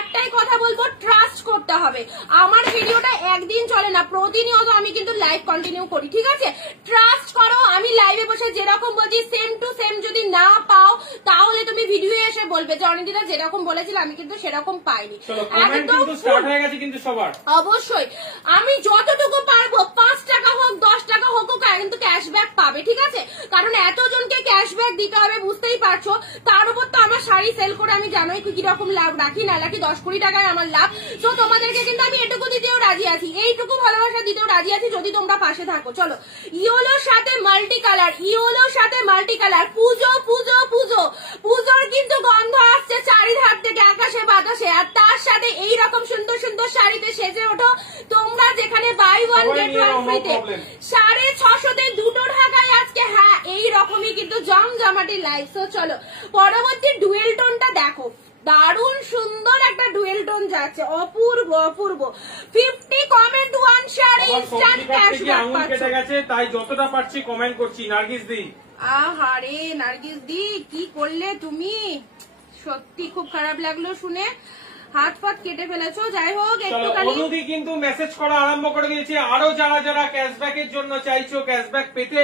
একটাই কথা বলবো, ট্রাস্ট করতে হবে। আমার ভিডিওটা একদিন চলে না, প্রতিনিয়ত আমি কিন্তু লাইভ কন্টিনিউ করি, ঠিক আছে। ট্রাস্ট করো, আমি লাইভে বসে যেরকম বলছি সেম টু সেম যদি না পাও তাহলে তুমি ভিডিও এসে বলবে যে অনিন্দিতা যেরকম বলেছিল আমি কিন্তু সেরকম পাইনি। অবশ্যই আমি যতটুকু পারবো, 5 টাকা হোক 10 টাকা হোক, কিন্তু ক্যাশব্যাক পাবে, ঠিক আছে। কারণ এতজনকে ক্যাশব্যাক দিতে হবে, বুঝতেই পারছো। তার উপর তো আমার শাড়ি সেল করে আমি জানোই কিরকম লাভ রাখি, না রাখি 10-20 টাকায় আমার লাভ। তো তোমাদেরকে কিন্তু আমি এটুকু দিতেও রাজি আছি, এইটুকু ভালোবাসা দিতেও রাজি আছি যদি তোমরা পাশে থাকো। চলো ইয়েলোর সাথে মাল্টি কালার, ইয়েলোর সাথে মাল্টি কালার। পুজো পুজো পুজো, পুজোর কিন্তু গন্ধ আসছে চারিধার থেকে, আকাশে বাতাসে। আর তার সাথে এইরকম সুন্দর সুন্দর শাড়িতে সেজে ওঠো তোমরা, যেখানে বাই 1 get 1 ফ্রিতে 650 দুটো ঢাকায় আজকে। হ্যাঁ এইরকমই কিন্তু জমজমাটি লাইভ। তো চলো পরবর্তী ডুয়েল টোনটা দেখো, দারুণ সুন্দর একটা ডুয়েল টোন যাচ্ছে, অপূর্ব অপূর্ব। 50 কমেন্ট 1 শেয়ার ইনস্ট্যান্ট ক্যাশব্যাক পাচ্ছে। গেছে তাই যতটা পারছি কমেন্ট করছি। নার্গিস দি, আহারে নার্গিস দি কি করলে তুমি, সত্যি খুব খারাপ লাগলো শুনে, হাত ফাত কেটে ফেলেছো। যাই হোক একটুখানি অনুদি কিন্তু মেসেজ করা আরম্ভ করে দিয়েছে। আরো যারা যারা ক্যাশব্যাকের জন্য চাইছো, ক্যাশব্যাক পেতে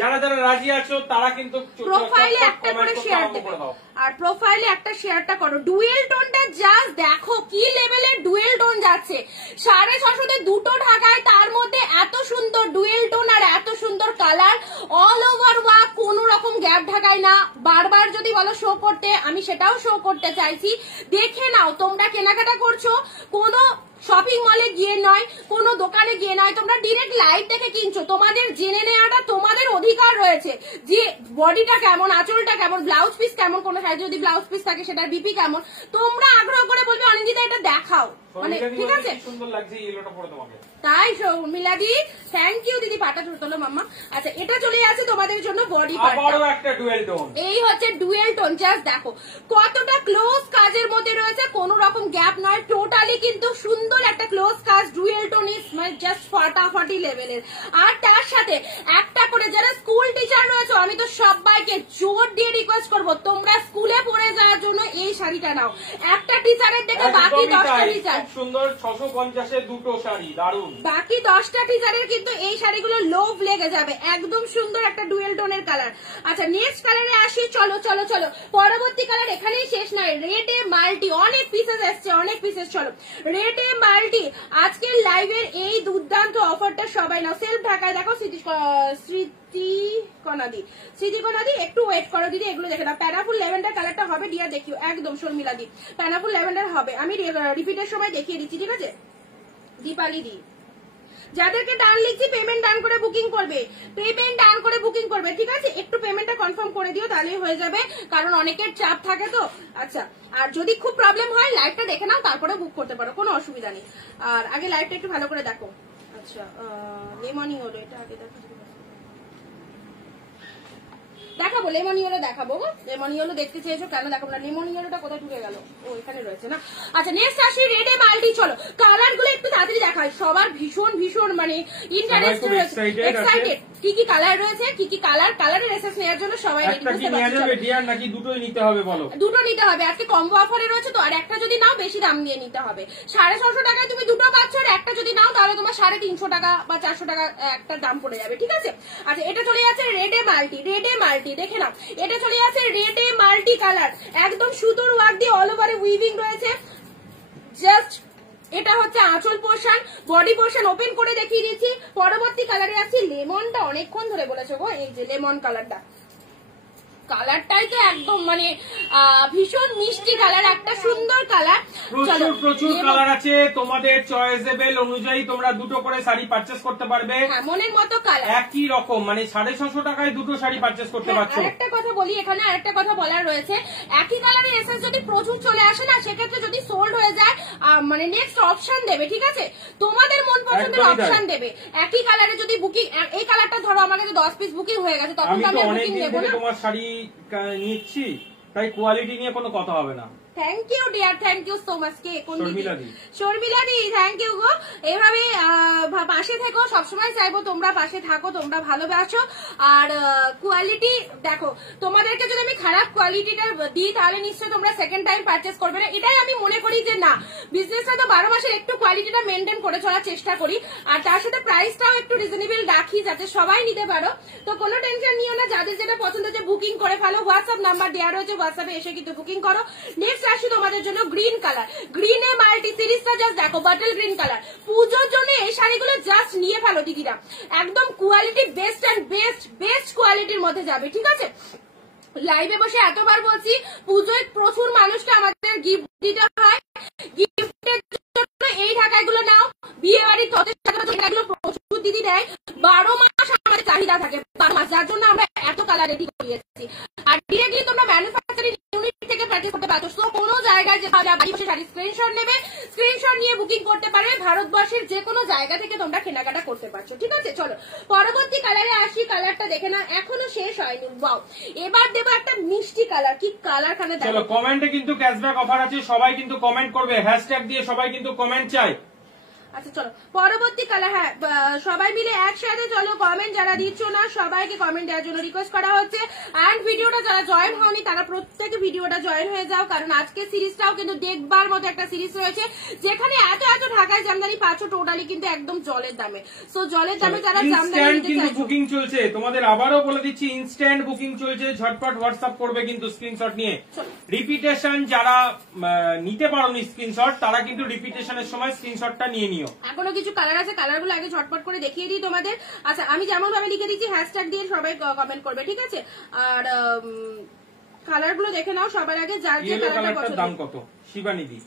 যারা যারা রাজি আছো তারা কিন্তু প্রোফাইলে একটা করে শেয়ার দাও, আর প্রোফাইলে একটা শেয়ারটা করো। ডুয়েল টোনটা জাস্ট দেখো কি লেভেলের ডুয়েল টোন যাচ্ছে, 650 দুটো ঢাকায়, তার মধ্যে এত সুন্দর ডুয়েল টোন আর এত সুন্দর কালার, অল ওভার ওয়ার্ক, কোন রকম গ্যাপ ঢাকায় না। বারবার যদি বলো শো করতে, আমি সেটাও শো করতে চাইছি, দেখে নাও। তোমরা কেনাকাটা করছো কোনো শপিং মলে গিয়ে নয়, কোনো দোকানে গিয়ে নয়, তোমরা ডিরেক্ট লাইভ দেখে কিনছো। তোমাদের জেনে নেওয়াটা তোমাদের অধিকার রয়েছে যে বডিটা কেমন, আঁচলটা কেমন, ব্লাউজ পিস কেমন, কোন সাইজে যদি ব্লাউজ পিস থাকে সেটার বিপি কেমন, তোমরা আগ্রহ করে বলবে অনিন্দিতা এটা দেখাও, মানে ঠিক আছে। সুন্দর লাগছে ইয়েলোটা পরে তোমাকে, তাই মিলাদি থ্যাংক ইউ দিদি, পাটা তোলো মাম্মা। আচ্ছা এটা চলে আছে তোমাদের জন্য বডি পার্ট, আবারও একটা ডুয়েল টোন। এই হচ্ছে ডুয়েল টোন, জাস্ট দেখো কতটা ক্লোজ কাজের মধ্যে রয়েছে, কোনো রকম গ্যাপ নয়, টোটালি কিন্তু সুন্দর একটা ক্লোজ কাজ। ডুয়েল টোন ইজ মানে জাস্ট ফাটাফাটি লেভেলের। আর তার সাথে একটা করে যারা স্কুল টিচার রয়েছে, আমি তো সবাইকে জোর দিয়ে রিকোয়েস্ট করবো তোমরা স্কুলে পড়ে যাওয়ার জন্য এই শাড়িটা নাও। একটা টিচারের দেখে বাকি 10টা টিচার, সুন্দর 650 দুটো শাড়ি, দারুণ। বাকি 10টা টিচারের কিন্তু এই শাড়িগুলো লোভ লেগে যাবে, একদম সুন্দর একটা ডুয়েল টোনের কালার। আচ্ছা নেক্সট কালারে আসি, চলো চলো চলো। পরবর্তী কালার এখানেই শেষ নয়, রেডে মাল্টি, অনেক পিসেস এসছে, অনেক পিসেস। চলো রেডে মাল্টি, আজকের লাইভের এই দুর্দান্ত অফারটা সবাই নাও। সেলফ ঢাকায় দেখো, স্মৃতিকণাদি একটু ওয়েট করো দিদি, এগুলো দেখে না। প্যানাফুল ল্যাভেন্ডার কালারটা হবে ডিয়ার, দেখিও একদম শর্মিলাদি, প্যানাফুল ল্যাভেন্ডার হবে, আমি রিপিটের সময় দেখিয়ে দিচ্ছি, ঠিক আছে। দীপালি দি, যাদেরকে ডান লিখছি পেমেন্ট ডান করে বুকিং করবে, পেমেন্ট ডান করে বুকিং করবে, ঠিক আছে। একটু পেমেন্টটা কনফার্ম করে দিও, তাহলেই হয়ে যাবে, কারণ অনেকের চাপ থাকে তো। আচ্ছা আর যদি খুব প্রবলেম হয় লাইভটা দেখে নাও, তারপরে বুক করতে পারো, কোনো অসুবিধা নেই। আর আগে লাইভটা একটু ভালো করে দেখো। আচ্ছা লেমনই হলো, এটা আগে দেখাবো, লেমন ইয়েলো দেখাবো। লেমন ইয়েলো দেখতে চেয়েছো, কেন দেখাবো না? লেমন ইয়েলোটা কোথায় ঢুকে গেল? ও এখানে রয়েছে না। আচ্ছা নেক্সট আসি রেডে মাল্টি। চলো কালার গুলো একটু তাড়াতাড়ি দেখাই, সবার ভীষণ ভীষণ মানে ইন্টারেস্ট রয়েছে, এক্সাইটেড। কি কি কালার রয়েছে, কি কি কালার, কালারের এসএস নেওয়ার জন্য সবাই রেডি। নাকি দুটোই নিতে হবে বলো? দুটো নিতে হবে, আজকে কম্বো অফারে রয়েছে তো। আর একটা যদি নাও বেশি দাম দিয়ে নিতে হবে, 650 টাকায় তুমি দুটো পাচ্ছ, আর একটা যদি নাও তাহলে তোমার 350 টাকা বা 400 টাকা একটা দাম পড়ে যাবে, ঠিক আছে। আচ্ছা এটা চলে যাচ্ছে রেডে মাল্টি, রেডে মাল্টি। মাল্টি, দেখে নাও এটা চলে যাচ্ছে রেডে মাল্টি কালার, একদম সুতোর ওয়ার্ক দিয়ে অল ওভারে উইভিং রয়েছে। জাস্ট এটা হচ্ছে আঁচল পোর্শন, বডি পোর্শন ওপেন করে দেখিয়ে দিচ্ছি। পরবর্তী কালারে আসছি, লেমনটা অনেকক্ষণ ধরে বলেছে গো, এই যে লেমন কালারটা, কালারটাই তো একদম মানে ভীষণ মিষ্টি কালার, একটা সুন্দর কালার, প্রচুর প্রচুর কালার আছে, তোমাদের চয়েসেবল অনুযায়ী তোমরা দুটো করে শাড়ি পারচেস করতে পারবে, মনের মতো কালার একই রকম, মানে 650 টাকায় দুটো শাড়ি পারচেস করতে পারছো। আরেকটা কথা বলি, এখানে আরেকটা কথা বলার রয়েছে, একই কালারের এসএস যদি প্রচুর চলে আসে না, সেক্ষেত্রে যদি সোল্ড হয়ে যায় মানে নেক্সট অপশন দেবে, ঠিক আছে, তোমাদের মন পছন্দের অপশন দেবে। একই কালারে যদি বুকিং, এই কালারটা ধরো আমার কাছে 10 পিস বুকিং হয়ে গেছে, তখন আমি আমি বুকিং নেব না, তোমার শাড়ি নিচ্ছি, তাই কোয়ালিটি নিয়ে কোনো কথা হবে না। Thank you dear, thank you so much. কে কোন শর্মিলা দি, থ্যাংক ইউ গো। এইভাবে পাশে থেকো, সবসময় চাইবো তোমরা পাশে থাকো, তোমরা ভালোবাসো। আর কোয়ালিটি দেখো, তোমাদেরকে যদি আমি খারাপ কোয়ালিটিটা দিই তাহলে নিশ্চয়ই তোমরা সেকেন্ড টাইম পারচেস করবে না, এটাই আমি মনে করি যে না, বিজনেসটা তো 12 মাসের একটু কোয়ালিটিটা মেনটেন করে চলার চেষ্টা করি, আর তার সাথে প্রাইসটাও একটু রিজনেবল রাখি যাতে সবাই নিতে পারো। তো কোনো টেনশন নিও না, যাদের যেটা পছন্দ হচ্ছে বুকিং করে ফেলো, হোয়াটসঅ্যাপ নাম্বার দেওয়া রয়েছে, হোয়াটসঅ্যাপে এসে কিন্তু বুকিং করো। নেক্সট আসি তোমাদের জন্য গ্রিন কালার, গ্রিনে মাল্টি সিরিজটা জাস্ট দেখো, বাটল গ্রিন কালার, পুজোর জন্য এই শাড়িগুলো জাস্ট নিয়ে ফেলো দিদিরা, একদম কোয়ালিটি বেস্ট অ্যান্ড বেস্ট কোয়ালিটির মধ্যে যাবে, ঠিক আছে। লাইভে বসে এতবার বলছি, পুজোয় প্রচুর মানুষকে আমাদের গিফট দিতে হয়, গিফটের জন্য এই ঢাকাইগুলো নাও, বিয়ে বাড়ির ঢাকাইগুলো প্রচুর দিদি দেয়, 12 মাস আমাদের চাহিদা থাকে, 12 মাস, যার জন্য আমরা এত কালার রেডি করিয়েছি। আর ডিরেক্টলি তোমরা ম্যানুফ্যাকচারিং ইউনিট থেকে পারচেজ করতে পারছো, তো কোনো জায়গায় যে বাড়ি বসে শাড়ি স্ক্রিনশট নেবে, স্ক্রিনশট নিয়ে বুকিং করতে পারবে, ভারতবর্ষের যে কোনো জায়গা থেকে তোমরা কেনাকাটা করতে পারছো, ঠিক আছে। চলো পরবর্তী কালারে আসি, কালারটা দেখে না, এখনো শেষ হয়নি। ওয়াও, এবার দেবো একটা মিষ্টি কালার, কি কালার খানে। চলো কমেন্টে কিন্তু ক্যাশব্যাক অফার আছে, সবাই কিন্তু কমেন্ট করবে, হ্যাশট্যাগ দিয়ে সবাই কিন্তু কমেন্ট চাই। আচ্ছা চলো পরবর্তী কালার, হ্যাঁ সবাই মিলে একসাথে চলো, কমেন্ট যারা দিচ্ছ না সবাইকে কমেন্ট দেওয়ার জন্য রিকোয়েস্ট করা হচ্ছে। অ্যান্ড ভিডিওটা যারা জয়েন হওনি তারা প্রত্যেকে ভিডিওটা জয়েন হয়ে যাও, কারণ আজকে সিরিজটাও কিন্তু দেখবার মতো একটা সিরিজ রয়েছে, যেখানে এত এত ঢাকায় জামদানি পাচ্ছ টোটালি কিন্তু একদম জলের দামে। সো জলের দামে যারা জামদানি কিন্তু বুকিং চলছে, তোমাদের আবারও বলে দিচ্ছি ইনস্ট্যান্ট বুকিং চলছে, ঝটপট হোয়াটসঅ্যাপ করবে কিন্তু স্ক্রিনশট নিয়ে। রিপিটেশন যারা নিতে পারোনি স্ক্রিনশট, তারা কিন্তু রিপিটেশনের সময় স্ক্রিনশটটা নিয়ে নিও। এখনো কিছু কালার আছে, কালারগুলো আগে ঝটপট করে দেখিয়ে দিই তোমাদের। আচ্ছা আমি যেমন ভাবে লিখে দিচ্ছি হ্যাশট্যাগ দিয়ে সবাই কমেন্ট করবে, ঠিক আছে। আর কালারগুলো দেখে নাও সবার আগে, যার যে কালারটা পছন্দ। দাম কত শিবানী দি?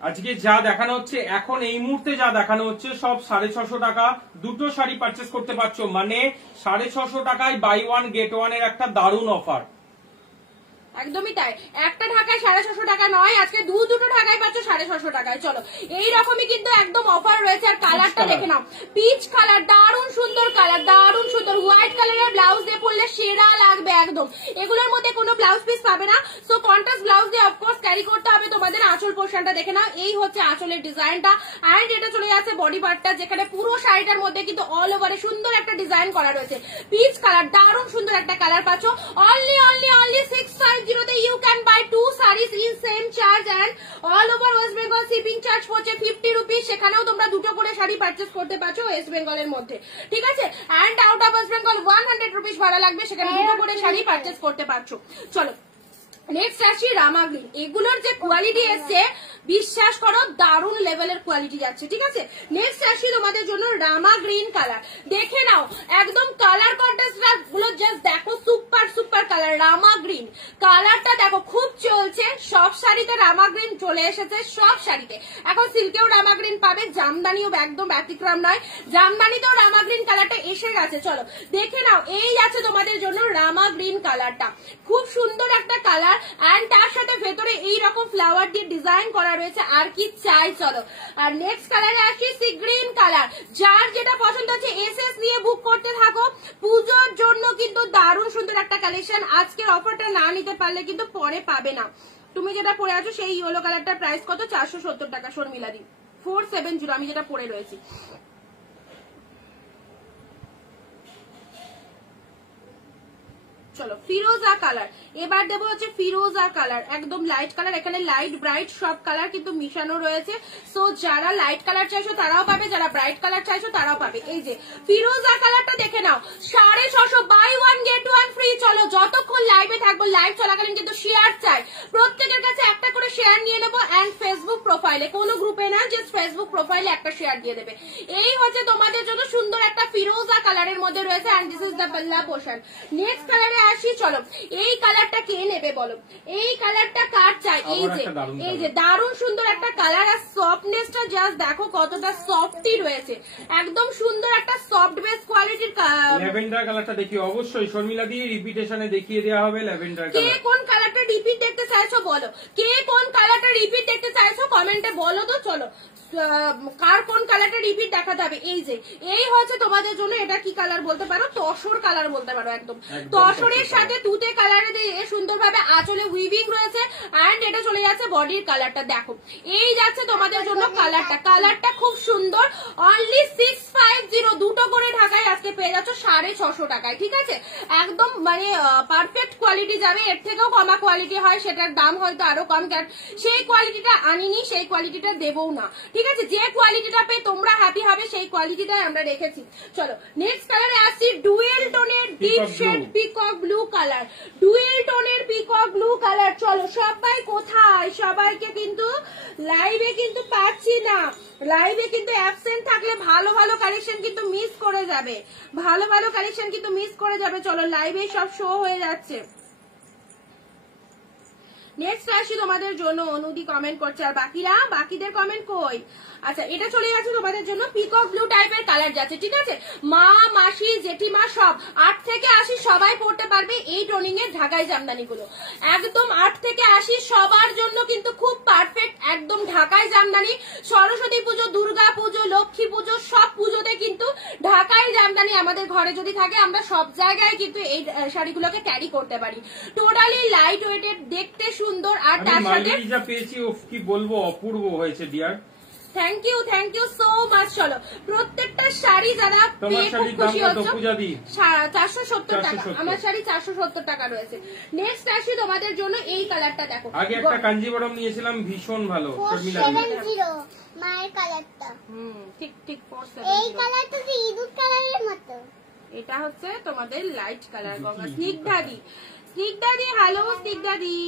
আজকে যা দেখানো হচ্ছে, এখন এই মুহূর্তে যা দেখানো হচ্ছে সব 650 টাকা, দুটো শাড়ি পারচেস করতে পারছো, মানে 650 টাকায় বাই ওয়ান গেট ওয়ান এর একটা দারুণ অফার। একদমই তাই, একটা ঢাকায় 650 টাকা নয়, আজকে দুটো ঢাকায় পাচ্ছ 650 টাকায়। চলো এইরকমই কিন্তু একদম অফার রয়েছে। আর কালারটা দেখে নাও, পিচ কালার, দারুণ সুন্দর কালার, দারুণ সুন্দর, হোয়াইট কালারের ব্লাউজ দিয়ে পরলে সেরা লাগবে একদম। এগুলোর মধ্যে কোনো ব্লাউজ পিস পাবে না, সো কন্ট্রাস্ট ব্লাউজ দিয়ে অফকোর্স ক্যারি করতে হবে তোমাদের। আঁচল পোর্শনটা দেখে নাও, এই হচ্ছে আঁচলের ডিজাইনটা, অ্যান্ড এটা চলে যাচ্ছে বডি পার্টটা, যেখানে পুরো শাড়িটার মধ্যে কিন্তু অল ওভারে সুন্দর একটা ডিজাইন করা রয়েছে। পিচ কালার, দারুণ সুন্দর একটা কালার পাচ্ছ। Only 650 you can buy 2 sarees in same charge, and all over West Bengal shipping charge পড়ছে 50 rupees, সেখানেও তোমরা দুটো করে শাড়ি পারচেজ করতে পারছো ওয়েস্ট বেঙ্গলের মধ্যে, ঠিক আছে। and out of West Bengal 100 rupees ভাড়া লাগবে, সেখানে দুটো করে শাড়ি পারচেজ করতে পারছো। চলো নেক্সট আসি রামা গ্রিন, এগুলোর যে কোয়ালিটি এসছে বিশ্বাস করো দারুণ লেভেলের কোয়ালিটি যাচ্ছে, ঠিক আছে। নেক্সট আসি তোমাদের জন্য রামা গ্রিন কালার, দেখে নাও একদম কালার কন্ট্রাস্ট গুলো জাস্ট দেখো, সুপার সুপার কালার। রামা গ্রিন কালারটা দেখো খুব চলছে, সব শাড়িতে রামা গ্রিন চলে এসেছে, সব শাড়িতে। এখন সিল্কেও রামা গ্রিন পাবে, জামদানিও একদম ব্যতিক্রম নয়, জামদানিতেও রামা গ্রিন কালারটা এসে গেছে। চলো দেখে নাও, এই আছে তোমাদের জন্য রামা গ্রিন কালারটা, খুব সুন্দর একটা কালার, এন্ড তার সাথে ভেতরে এইরকম ফ্লাওয়ার দিয়ে ডিজাইন করা রয়েছে, আর কি চাই। চলো আর নেক্সট কালারে আসি, সি গ্রিন কালার। যার যেটা পছন্দ হচ্ছে এসএস নিয়ে বুক করতে থাকো, পুজোর জন্য কিন্তু দারুণ সুন্দর একটা কালেকশন। আজকের অফারটা না নিতে পারলে কিন্তু পরে পাবে না। তুমি যেটা পরে আছো সেই ইয়েলো কালারটার প্রাইস কত? 470 টাকা শর্মিলা দি, 470 আমি যেটা পরে রয়েছি। চলো ফিরোজা কালার, এবার দেবো হচ্ছে ফিরোজা কালার, একদম লাইট কালার, এখানে লাইট ব্রাইট সব কালার কিন্তু মিশানো রয়েছে। সো যারা লাইট কালার চাইছো তারাও পাবে, যারা ব্রাইট কালার চাইছো তারাও পাবে। এই যে ফিরোজা কালারটা দেখে নাও, 650 বাই 1 গেট 1 ফ্রি। চলো যতক্ষণ লাইভে থাকবো, লাইভ চলাকালীন কিন্তু শেয়ার চাই, প্রত্যেকের কাছে একটা করে শেয়ার নিয়ে নেবো। এন্ড ফেসবুক প্রোফাইলে, কোনো গ্রুপে না, জাস্ট ফেসবুক প্রোফাইলে একটা শেয়ার দিয়ে দেবে। এই হচ্ছে তোমাদের জন্য সুন্দর একটা ফিরোজা কালারের মধ্যে রয়েছে। এন্ড দিস ইজ দ্য পাল্লা পোর্শন। নেক্সট কালারে আসি, চলো এই কালারটা কে নেবে বলো, এই কালারটা কার চাই? এই যে দারুণ সুন্দর একটা কালার, আর সফটনেসটা জাস্ট দেখো কতটা সফটই রয়েছে, একদম সুন্দর একটা সফট বেস কোয়ালিটির। ল্যাভেন্ডার কালারটা দেখি অবশ্যই শর্মিলা দিয়ে রিপিটেশনে দেখিয়ে দেওয়া হবে ল্যাভেন্ডার কালার। কে কোন কালারটা রিপিট দেখতে চাইছো বলো, কে কোন কালারটা রিপিট দেখতে চাইছো কমেন্টে বলো তো। চলো কার কোন কালারটা রিপিট দেখাতে হবে। এই যে এই হচ্ছে তোমাদের জন্য, এটা কি কালার বলতে পারো, তসর কালার বলতে পারো, একদম তসরের সাথে তুতে কালারে দিয়ে সুন্দরভাবে আঁচলে উইভিং রয়েছে। এন্ড এটা চলে যাচ্ছে বডির কালারটা, দেখো এই যাচ্ছে তোমাদের জন্য কালারটা, কালারটা খুব সুন্দর। অনলি 650, দুটো করে ঢাকায় আজকে পেয়ে যাচ্ছ 650 টাকায়, ঠিক আছে? একদম মানে পারফেক্ট কোয়ালিটি যাবে, এর থেকেও কমা কোয়ালিটি হয়, সেটার দাম হয়তো আরো কম, কারণ সেই কোয়ালিটিটা আনিনি, সেই কোয়ালিটিটা দেবও না, ঠিক আছে? যে কোয়ালিটিটা পেয়ে তোমরা হ্যাপি হবে সেই কোয়ালিটিটাই আমরা রেখেছি। চলো নেক্সট কালারে আসছি, ডুয়েল টোনের deep shade peacock blue colour, dual টোনের পিকক ব্লু কালার। চলো সবাই কোথায়, সবাইকে কিন্তু লাইভে কিন্তু পাচ্ছি না, লাইভে কিন্তু অ্যাবসেন্ট থাকলে ভালো ভালো কালেকশন কিন্তু মিস করে যাবে, ভালো ভালো কালেকশন কিন্তু মিস করে যাবে। চলো লাইভে সব শো হয়ে যাচ্ছে। নেক্সট আসি তোমাদের জন্য, অনুদি কমেন্ট করছে, আর বাকিরা, বাকিদের কমেন্ট কই? আচ্ছা এটা চলে যাচ্ছে তোমাদের জন্য পিকক ব্লু টাইপের কালার যাচ্ছে, ঠিক আছে? মা মাসি জেঠিমা সব 8 থেকে 80 সবাই পড়তে পারবে এই টোনিং এর ঢাকাই জামদানি গুলো, একদম 8 থেকে 80 সবার জন্য কিন্তু খুব পারফেক্ট, একদম ঢাকাই জামদানি। সরস্বতী পুজো, দুর্গা পুজো, লক্ষ্মী পুজো সব পুজোতে কিন্তু ঢাকাই জামদানি আমাদের ঘরে যদি থাকে, আমরা সব জায়গায় কিন্তু এই শাড়িগুলোকে ক্যারি করতে পারি। টোটালি লাইট ওয়েটেড, দেখতে সুন্দর, আর তার সাথে যা পেয়েছি কি বলবো, অপূর্ব হয়েছে dear. Thank you so much. চলো প্রত্যেকটা শাড়ি যারা পেয়ে খুব খুশি হচ্ছে, 470 টাকা, আমার শাড়ি 470 টাকা রয়েছে। নেক্সট আসি তোমাদের জন্য এই কালারটা দেখো, আগে একটা কাঞ্জিবরম নিয়েছিলাম, ভীষণ ভালো, 470 মায়ের কালারটা, ঠিক ঠিক 470, এই কালারটা তো ইঁদুর কালারের মতো, এটা হচ্ছে তোমাদের লাইট কালার। গঙ্গা স্নিগ্ধাদি, স্নিগ্ধাদি হ্যালো স্নিগ্ধাদি,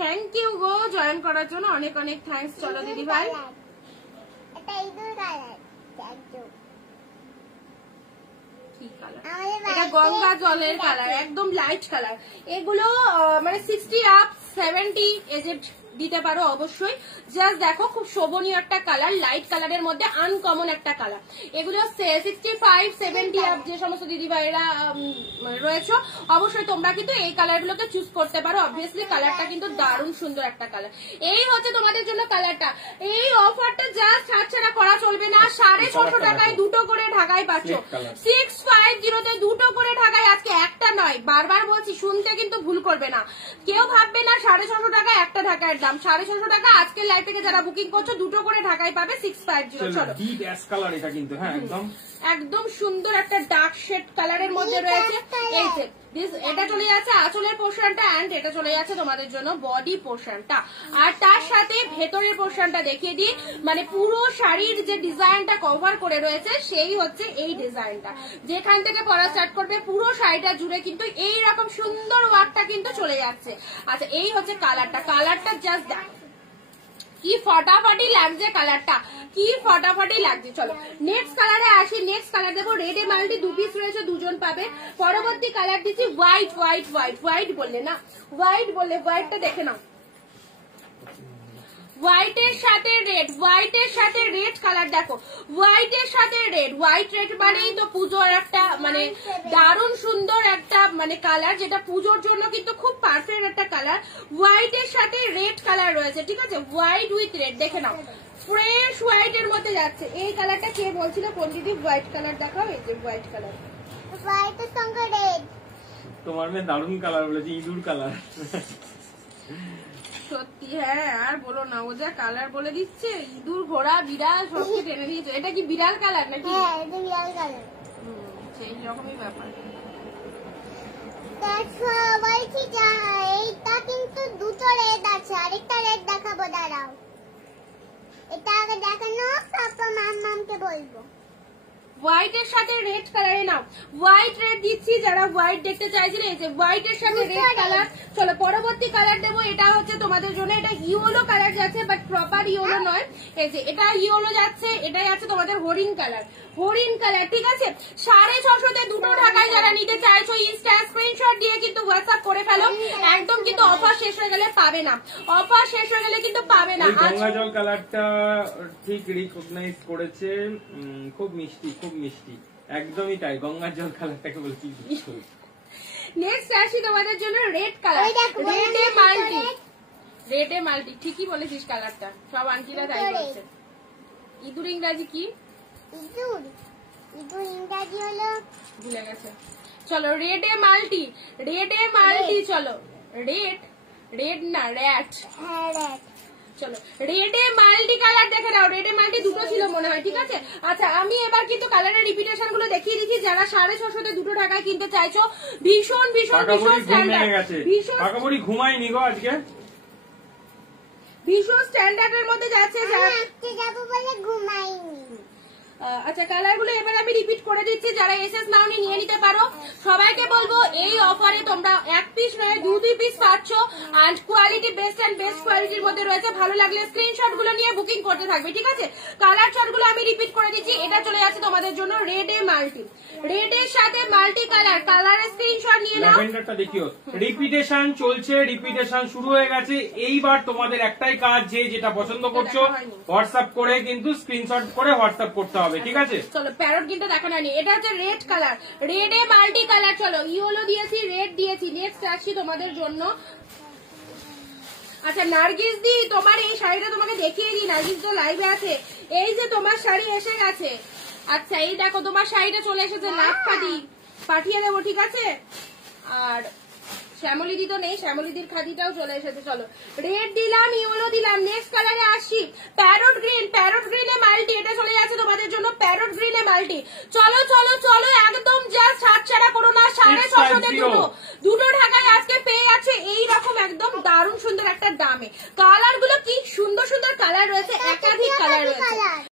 থ্যাংক ইউ গো জয়েন করার জন্য, অনেক অনেক থ্যাঙ্কস। চলো দিদি ভাই, এটা গঙ্গা জলের কালার, একদম লাইট কালার। এগুলো মানে 60 আপ 70 এজেড দিতে পারো অবশ্যই। জাস্ট দেখো খুব শোভনীয় একটা কালার, লাইট কালারের মধ্যে আনকমন একটা কালার। এগুলো 65 70 আপ যে সমস্ত দিদি ভাইরা রয়েছে, অবশ্যই তোমরা কিন্তু এই কালার গুলোকে চুজ করতে পারো। অবভিয়াসলি কালারটা কিন্তু দারুণ সুন্দর একটা কালার। এই হচ্ছে তোমাদের জন্য কালারটা। এই অফারটা জাস্ট ছাড়ছাড়া করা চলবে না, 650 টাকায় দুটো করে ঢাকায় পাচ্ছ, 650 তে দুটো করে ঢাকায়, আজকে একটা নয়, বারবার বলছি, শুনতে কিন্তু ভুল করবে না, কেউ ভাববে না 650 টাকায় একটা ঢাকায় দাম। 650 টাকা আজকের লাইভ থেকে যারা বুকিং করছো দুটো করে ঢাকায় পাবে 650। চলো ডিপ অ্যাশ কালার এটা কিন্তু, হ্যাঁ একদম একদম সুন্দর একটা ডার্ক শেড কালারের মধ্যে রয়েছে। এই যে এটা চলে যাচ্ছে আঁচলের পোর্শনটা, এন্ড এটা চলে যাচ্ছে তোমাদের জন্য বডি পোর্শনটা, আর তার সাথে ভেতরের পোর্শনটা দেখিয়ে দিই, মানে পুরো শাড়ির যে ডিজাইনটা কভার করে রয়েছে সেই হচ্ছে এই ডিজাইনটা। যেখান থেকে পরা স্টার্ট করবে পুরো শাড়িটা জুড়ে কিন্তু এইরকম সুন্দর ওয়ার্কটা কিন্তু চলে যাচ্ছে। আচ্ছা এই হচ্ছে কালারটা, কালারটা জাস্ট দেখো কি ফটাফটি লাগছে, কালারটা কি ফটাফটি লাগছে। চলো নেক্সট কালারে আসি, নেক্সট কালার দেবো রেড এ মাল্টি, 2 পিস রয়েছে, 2জন পাবে। পরবর্তী কালার দিচ্ছি হোয়াইট, হোয়াইট হোয়াইট হোয়াইট বললে না, হোয়াইট বললে, হোয়াইটটা দেখে নাও, হোয়াইটের সাথে রেড, হোয়াইটের সাথে রেড কালার দেখো, হোয়াইটের সাথে রেড, হোয়াইট রেড মানেই তো পুজোর একটা মানে দারুণ সুন্দর একটা মানে কালার, যেটা পুজোর জন্য কিন্তু খুব পারফেক্ট একটা কালার। হোয়াইটের সাথে রেড কালার রয়েছে, ঠিক আছে? হোয়াইট উইথ রেড দেখে নাও, ফ্রেশ হোয়াইটের মধ্যে যাচ্ছে। এই কালারটা কে বলছিল কোন দিদি হোয়াইট কালার দেখাও, এই যে হোয়াইট কালার, হোয়াইটের সঙ্গে রেড, তোমার মেয়ে দারুণ কালার বলেছে, ইঁদুর কালার। সত্যি হ্যাঁ, আর বলো না, ও যা কালার বলে দিচ্ছে, ইঁদুর ঘোড়া বিড়াল সবকে টেনে দিয়েছে। এটা কি বিড়াল কালার নাকি? হ্যাঁ এটা বিড়াল কালার, সেই রকমই ব্যাপার। দেখো বলছি এইটা কিন্তু দুটো রেড আছে, আরেকটা রেড দেখাবো, দাঁড়াও। এটা আগে দেখানো, তারপর মাম্মামকে বলবো। হোয়াইট এর সাথে রেড কালারে নাও, হোয়াইট রেড দিচ্ছি যারা হোয়াইট দেখতে চাইছেন। এই যে হোয়াইট এর সাথে রেড কালার। চলো পরবর্তী কালার দেবো, এটা হচ্ছে তোমাদের জন্য, এটা ইয়েলো কালার যাচ্ছে বাট প্রপার ইয়েলো নয়। এই যে এটা ইয়েলো যাচ্ছে, এটাই আছে তোমাদের হরিণ কালার, হরিণ কালার, ঠিক আছে। 650 দুটো ঢাকায় যারা নিতে চাইছো ইনস্টা স্ক্রিনশট দিয়ে কিন্তু হোয়াটসঅ্যাপ করে ফেলো, একদম কিন্তু অফার শেষ হয়ে গেলে পাবে না, অফার শেষ হয়ে গেলে কিন্তু পাবে না। গঙ্গা জল কালারটা ঠিক রিকগনাইজ করেছে, খুব মিষ্টি, খুব মিষ্টি, একদমই তাই, গঙ্গা জল কালারটাকে বলছি। নেক্সট আসি তোমাদের জন্য রেড কালার, রেডে মাল্টি, রেডে মাল্টি, ঠিকই বলেছিস কালারটা, সব আন্টিরা তাই বলছে। ইঁদুর ইংরাজি কি? ইঁদুর, ইঁদুর ইংরাজি হলো ভুলে গেছে। চলো রেডে মাল্টি, রেডে মাল্টি, চলো রেড, রেড না র্যাট, হ্যাঁ রেড। চলো রেডে মাল্টি কালার দেখে নাও, রেডে মাল্টি দুটো ছিল মনে হয়, ঠিক আছে। আচ্ছা আমি এবার কিন্তু কালারের রিপিটেশন গুলো দেখিয়ে দিচ্ছি, যারা 650 দুটো টাকায় কিনতে চাইছো। ভীষণ ভীষণ ভীষণ স্ট্যান্ডার্ড, ভীষণ ঘুমাইনি গো আজকে, ভীষণ স্ট্যান্ডার্ডের মধ্যে যাচ্ছে। যাবো বলে ঘুমাইনি। আচ্ছা কালার গুলো এবার আমি রিপিট করে দিচ্ছি, যারা এসএস নাওনি নিয়ে নিতে পারো। সবাইকে বলবো এই অফারে তোমরা এক পিস নয় 2 পিস পাচ্ছ, আর কোয়ালিটি বেস্ট এন্ড বেস্ট কোয়ালিটির মধ্যে রয়েছে। ভালো লাগলে স্ক্রিনশট গুলো নিয়ে বুকিং করতে থাকবে, ঠিক আছে। কালার চার্ট গুলো আমি রিপিট করে দিচ্ছি, এটা চলে যাচ্ছে তোমাদের জন্য রেড এ মাল্টি, রেড এর সাথে মাল্টি কালার, কালারের স্ক্রিনশট নিয়ে নাও। ল্যাভেন্ডারটা দেখিও, রিপিটেশন চলছে, রিপিটেশন শুরু হয়ে গেছে। এইবার তোমাদের একটাই কাজ, যে যেটা পছন্দ করছো হোয়াটসঅ্যাপ করে কিন্তু স্ক্রিনশট করে হোয়াটসঅ্যাপ করতে হবে, ঠিক আছে। চলো প্যারট কিন্তু দেখানো হয়নি, এটা হচ্ছে রেড কালার, রেড এ মাল্টি কালার। চলো ইয়েলো দিয়েছি, রেড দিয়েছি। নেক্সট আসছি তোমাদের জন্য। আচ্ছা নার্গিস দি, তোমার এই শাড়িটা তোমাকে দেখিয়ে দিই, নার্গিস তো লাইভে আছে। এই যে তোমার শাড়ি এসে গেছে। আচ্ছা এই দেখো তোমার শাড়িটা চলে এসেছে, নাক পাঠিয়ে দেবো, ঠিক আছে। আর শ্যামলিদি তো নেই, শ্যামলিদির খাদিটাও চলে এসেছে। চলো রেড দিলাম, ইয়েলো দিলাম। নেক্সট কালারে আসছি প্যারট গ্রিন, প্যারট গ্রিনে মাল্টি, এটা চলে যাচ্ছে তোমাদের জন্য প্যারট গ্রিনে মাল্টি। চলো চলো চলো, একদম জাস্ট হাতছাড়া করো না, 650 দুটো ঢাকায় আজকে পেয়ে যাচ্ছে এইরকম একদম দারুণ সুন্দর একটা দামে। কালার গুলো কি সুন্দর সুন্দর কালার রয়েছে, একাধিক কালার রয়েছে।